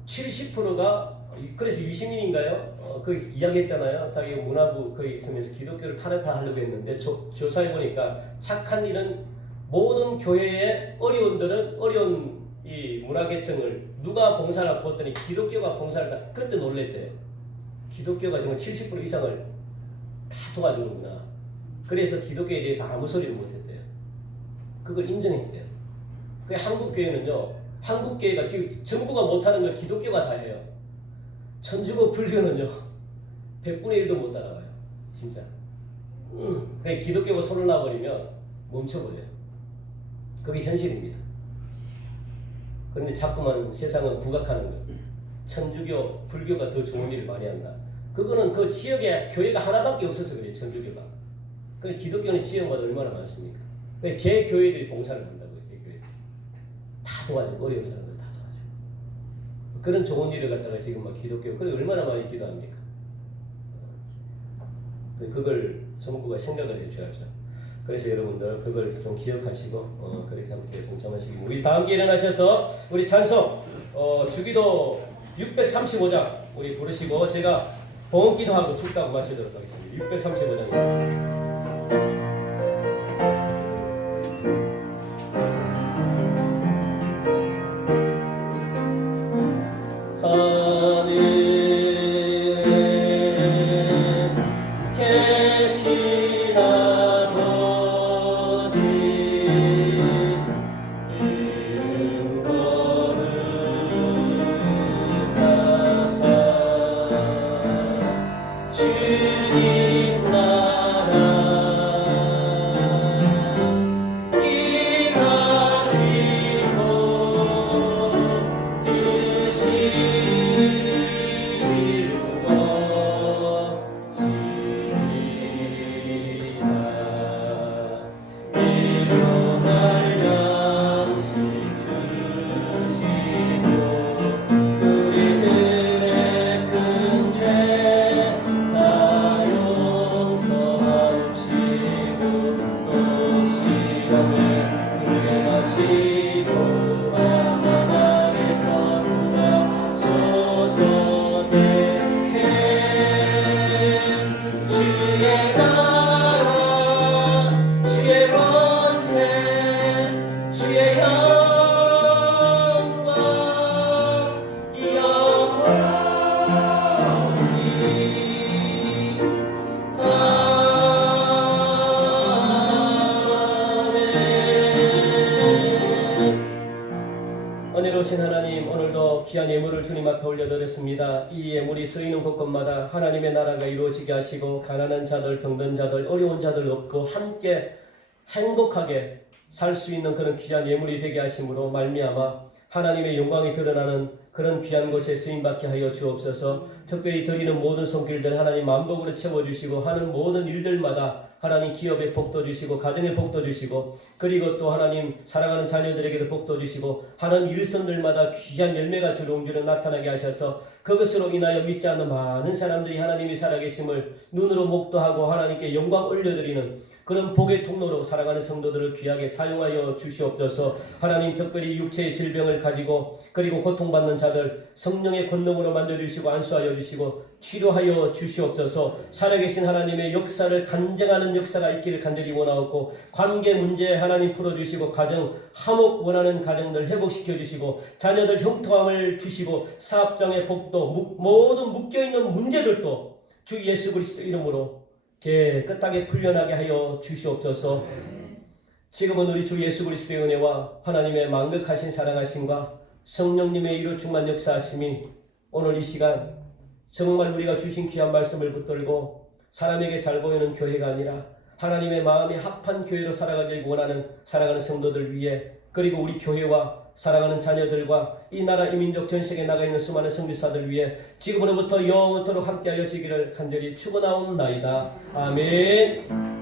70%가 그래서 유시민인가요? 그 이야기했잖아요. 자기 문화부 거기 있으면서 기독교를 탄압하려고 했는데 조사해보니까 착한 일은 모든 교회의 어려운 이 문화계층을 누가 봉사를 보았더니 기독교가 봉사를 다 그때 놀랬대요. 기독교가 정말 70% 이상을 다 도와주는구나. 그래서 기독교에 대해서 아무 소리를 못했대요. 그걸 인정했대요. 그 한국교회는요, 한국교회가 지금 정부가 못하는 걸 기독교가 다 해요. 천주교 불교는요 100분의 1도 못 따라가요. 진짜. 그러니까 기독교가 손을 놔버리면 멈춰버려요. 그게 현실입니다. 그런데 자꾸만 세상은 부각하는 거예요. 천주교, 불교가 더 좋은 일을 많이 한다. 그거는 그 지역에 교회가 하나밖에 없어서 그래요. 천주교가. 근데 기독교는 지역마다 얼마나 많습니까? 그러니까 개교회들이 봉사를 한다고요. 개교회들. 다 도와줘. 어려운 사람들 다 도와줘. 그런 좋은 일을 갖다가 지금 막 기독교, 그래 얼마나 많이 기도합니까? 그걸 정부가 생각을 해줘야죠. 그래서 여러분들 그걸 좀 기억하시고 그렇게 함께 동참하시기. 우리 다 함께 일어나셔서 우리 찬송 주기도 635장 우리 부르시고 제가 봉헌기도하고 축도하고 마치도록 하겠습니다. 635장입니다. 주님 나라 은혜로우신 하나님, 오늘도 귀한 예물을 주님 앞에 올려드렸습니다. 이 예물이 쓰이는 곳곳마다 하나님의 나라가 이루어지게 하시고 가난한 자들, 병든 자들, 어려운 자들 없고 함께 행복하게 살 수 있는 그런 귀한 예물이 되게 하심으로 말미암아 하나님의 영광이 드러나는 그런 귀한 곳에 쓰임받게 하여 주옵소서. 특별히 드리는 모든 손길들 하나님 만복으로 채워주시고 하는 모든 일들마다 하나님 기업에 복도 주시고 가정에 복도 주시고 그리고 또 하나님 사랑하는 자녀들에게도 복도 주시고 하는 일선들마다 귀한 열매가 주렁주렁 나타나게 하셔서 그것으로 인하여 믿지 않는 많은 사람들이 하나님이 살아계심을 눈으로 목도하고 하나님께 영광 올려드리는 그런 복의 통로로 살아가는 성도들을 귀하게 사용하여 주시옵소서. 하나님 특별히 육체의 질병을 가지고 그리고 고통받는 자들 성령의 권능으로 만져주시고 안수하여 주시고 치료하여 주시옵소서. 살아계신 하나님의 역사를 간증하는 역사가 있기를 간절히 원하옵고 관계 문제 하나님 풀어주시고 가정 화목 원하는 가정들 회복시켜 주시고 자녀들 형통함을 주시고 사업장의 복도 모든 묶여있는 문제들도 주 예수 그리스도 이름으로 깨끗하게 풀려나게 하여 주시옵소서. 지금은 우리 주 예수 그리스도의 은혜와 하나님의 만극하신 사랑하심과 성령님의 이루 충만 역사하심이 오늘 이 시간 정말 우리가 주신 귀한 말씀을 붙들고 사람에게 잘 보이는 교회가 아니라 하나님의 마음이 합한 교회로 살아가길 원하는 살아가는 성도들 위해 그리고 우리 교회와 사랑하는 자녀들과 이 나라 이 민족 전 세계에 나가 있는 수많은 선교사들 위해 지금으로부터 영원토록 함께하여 지기를 간절히 축원하옵나이다. 아멘.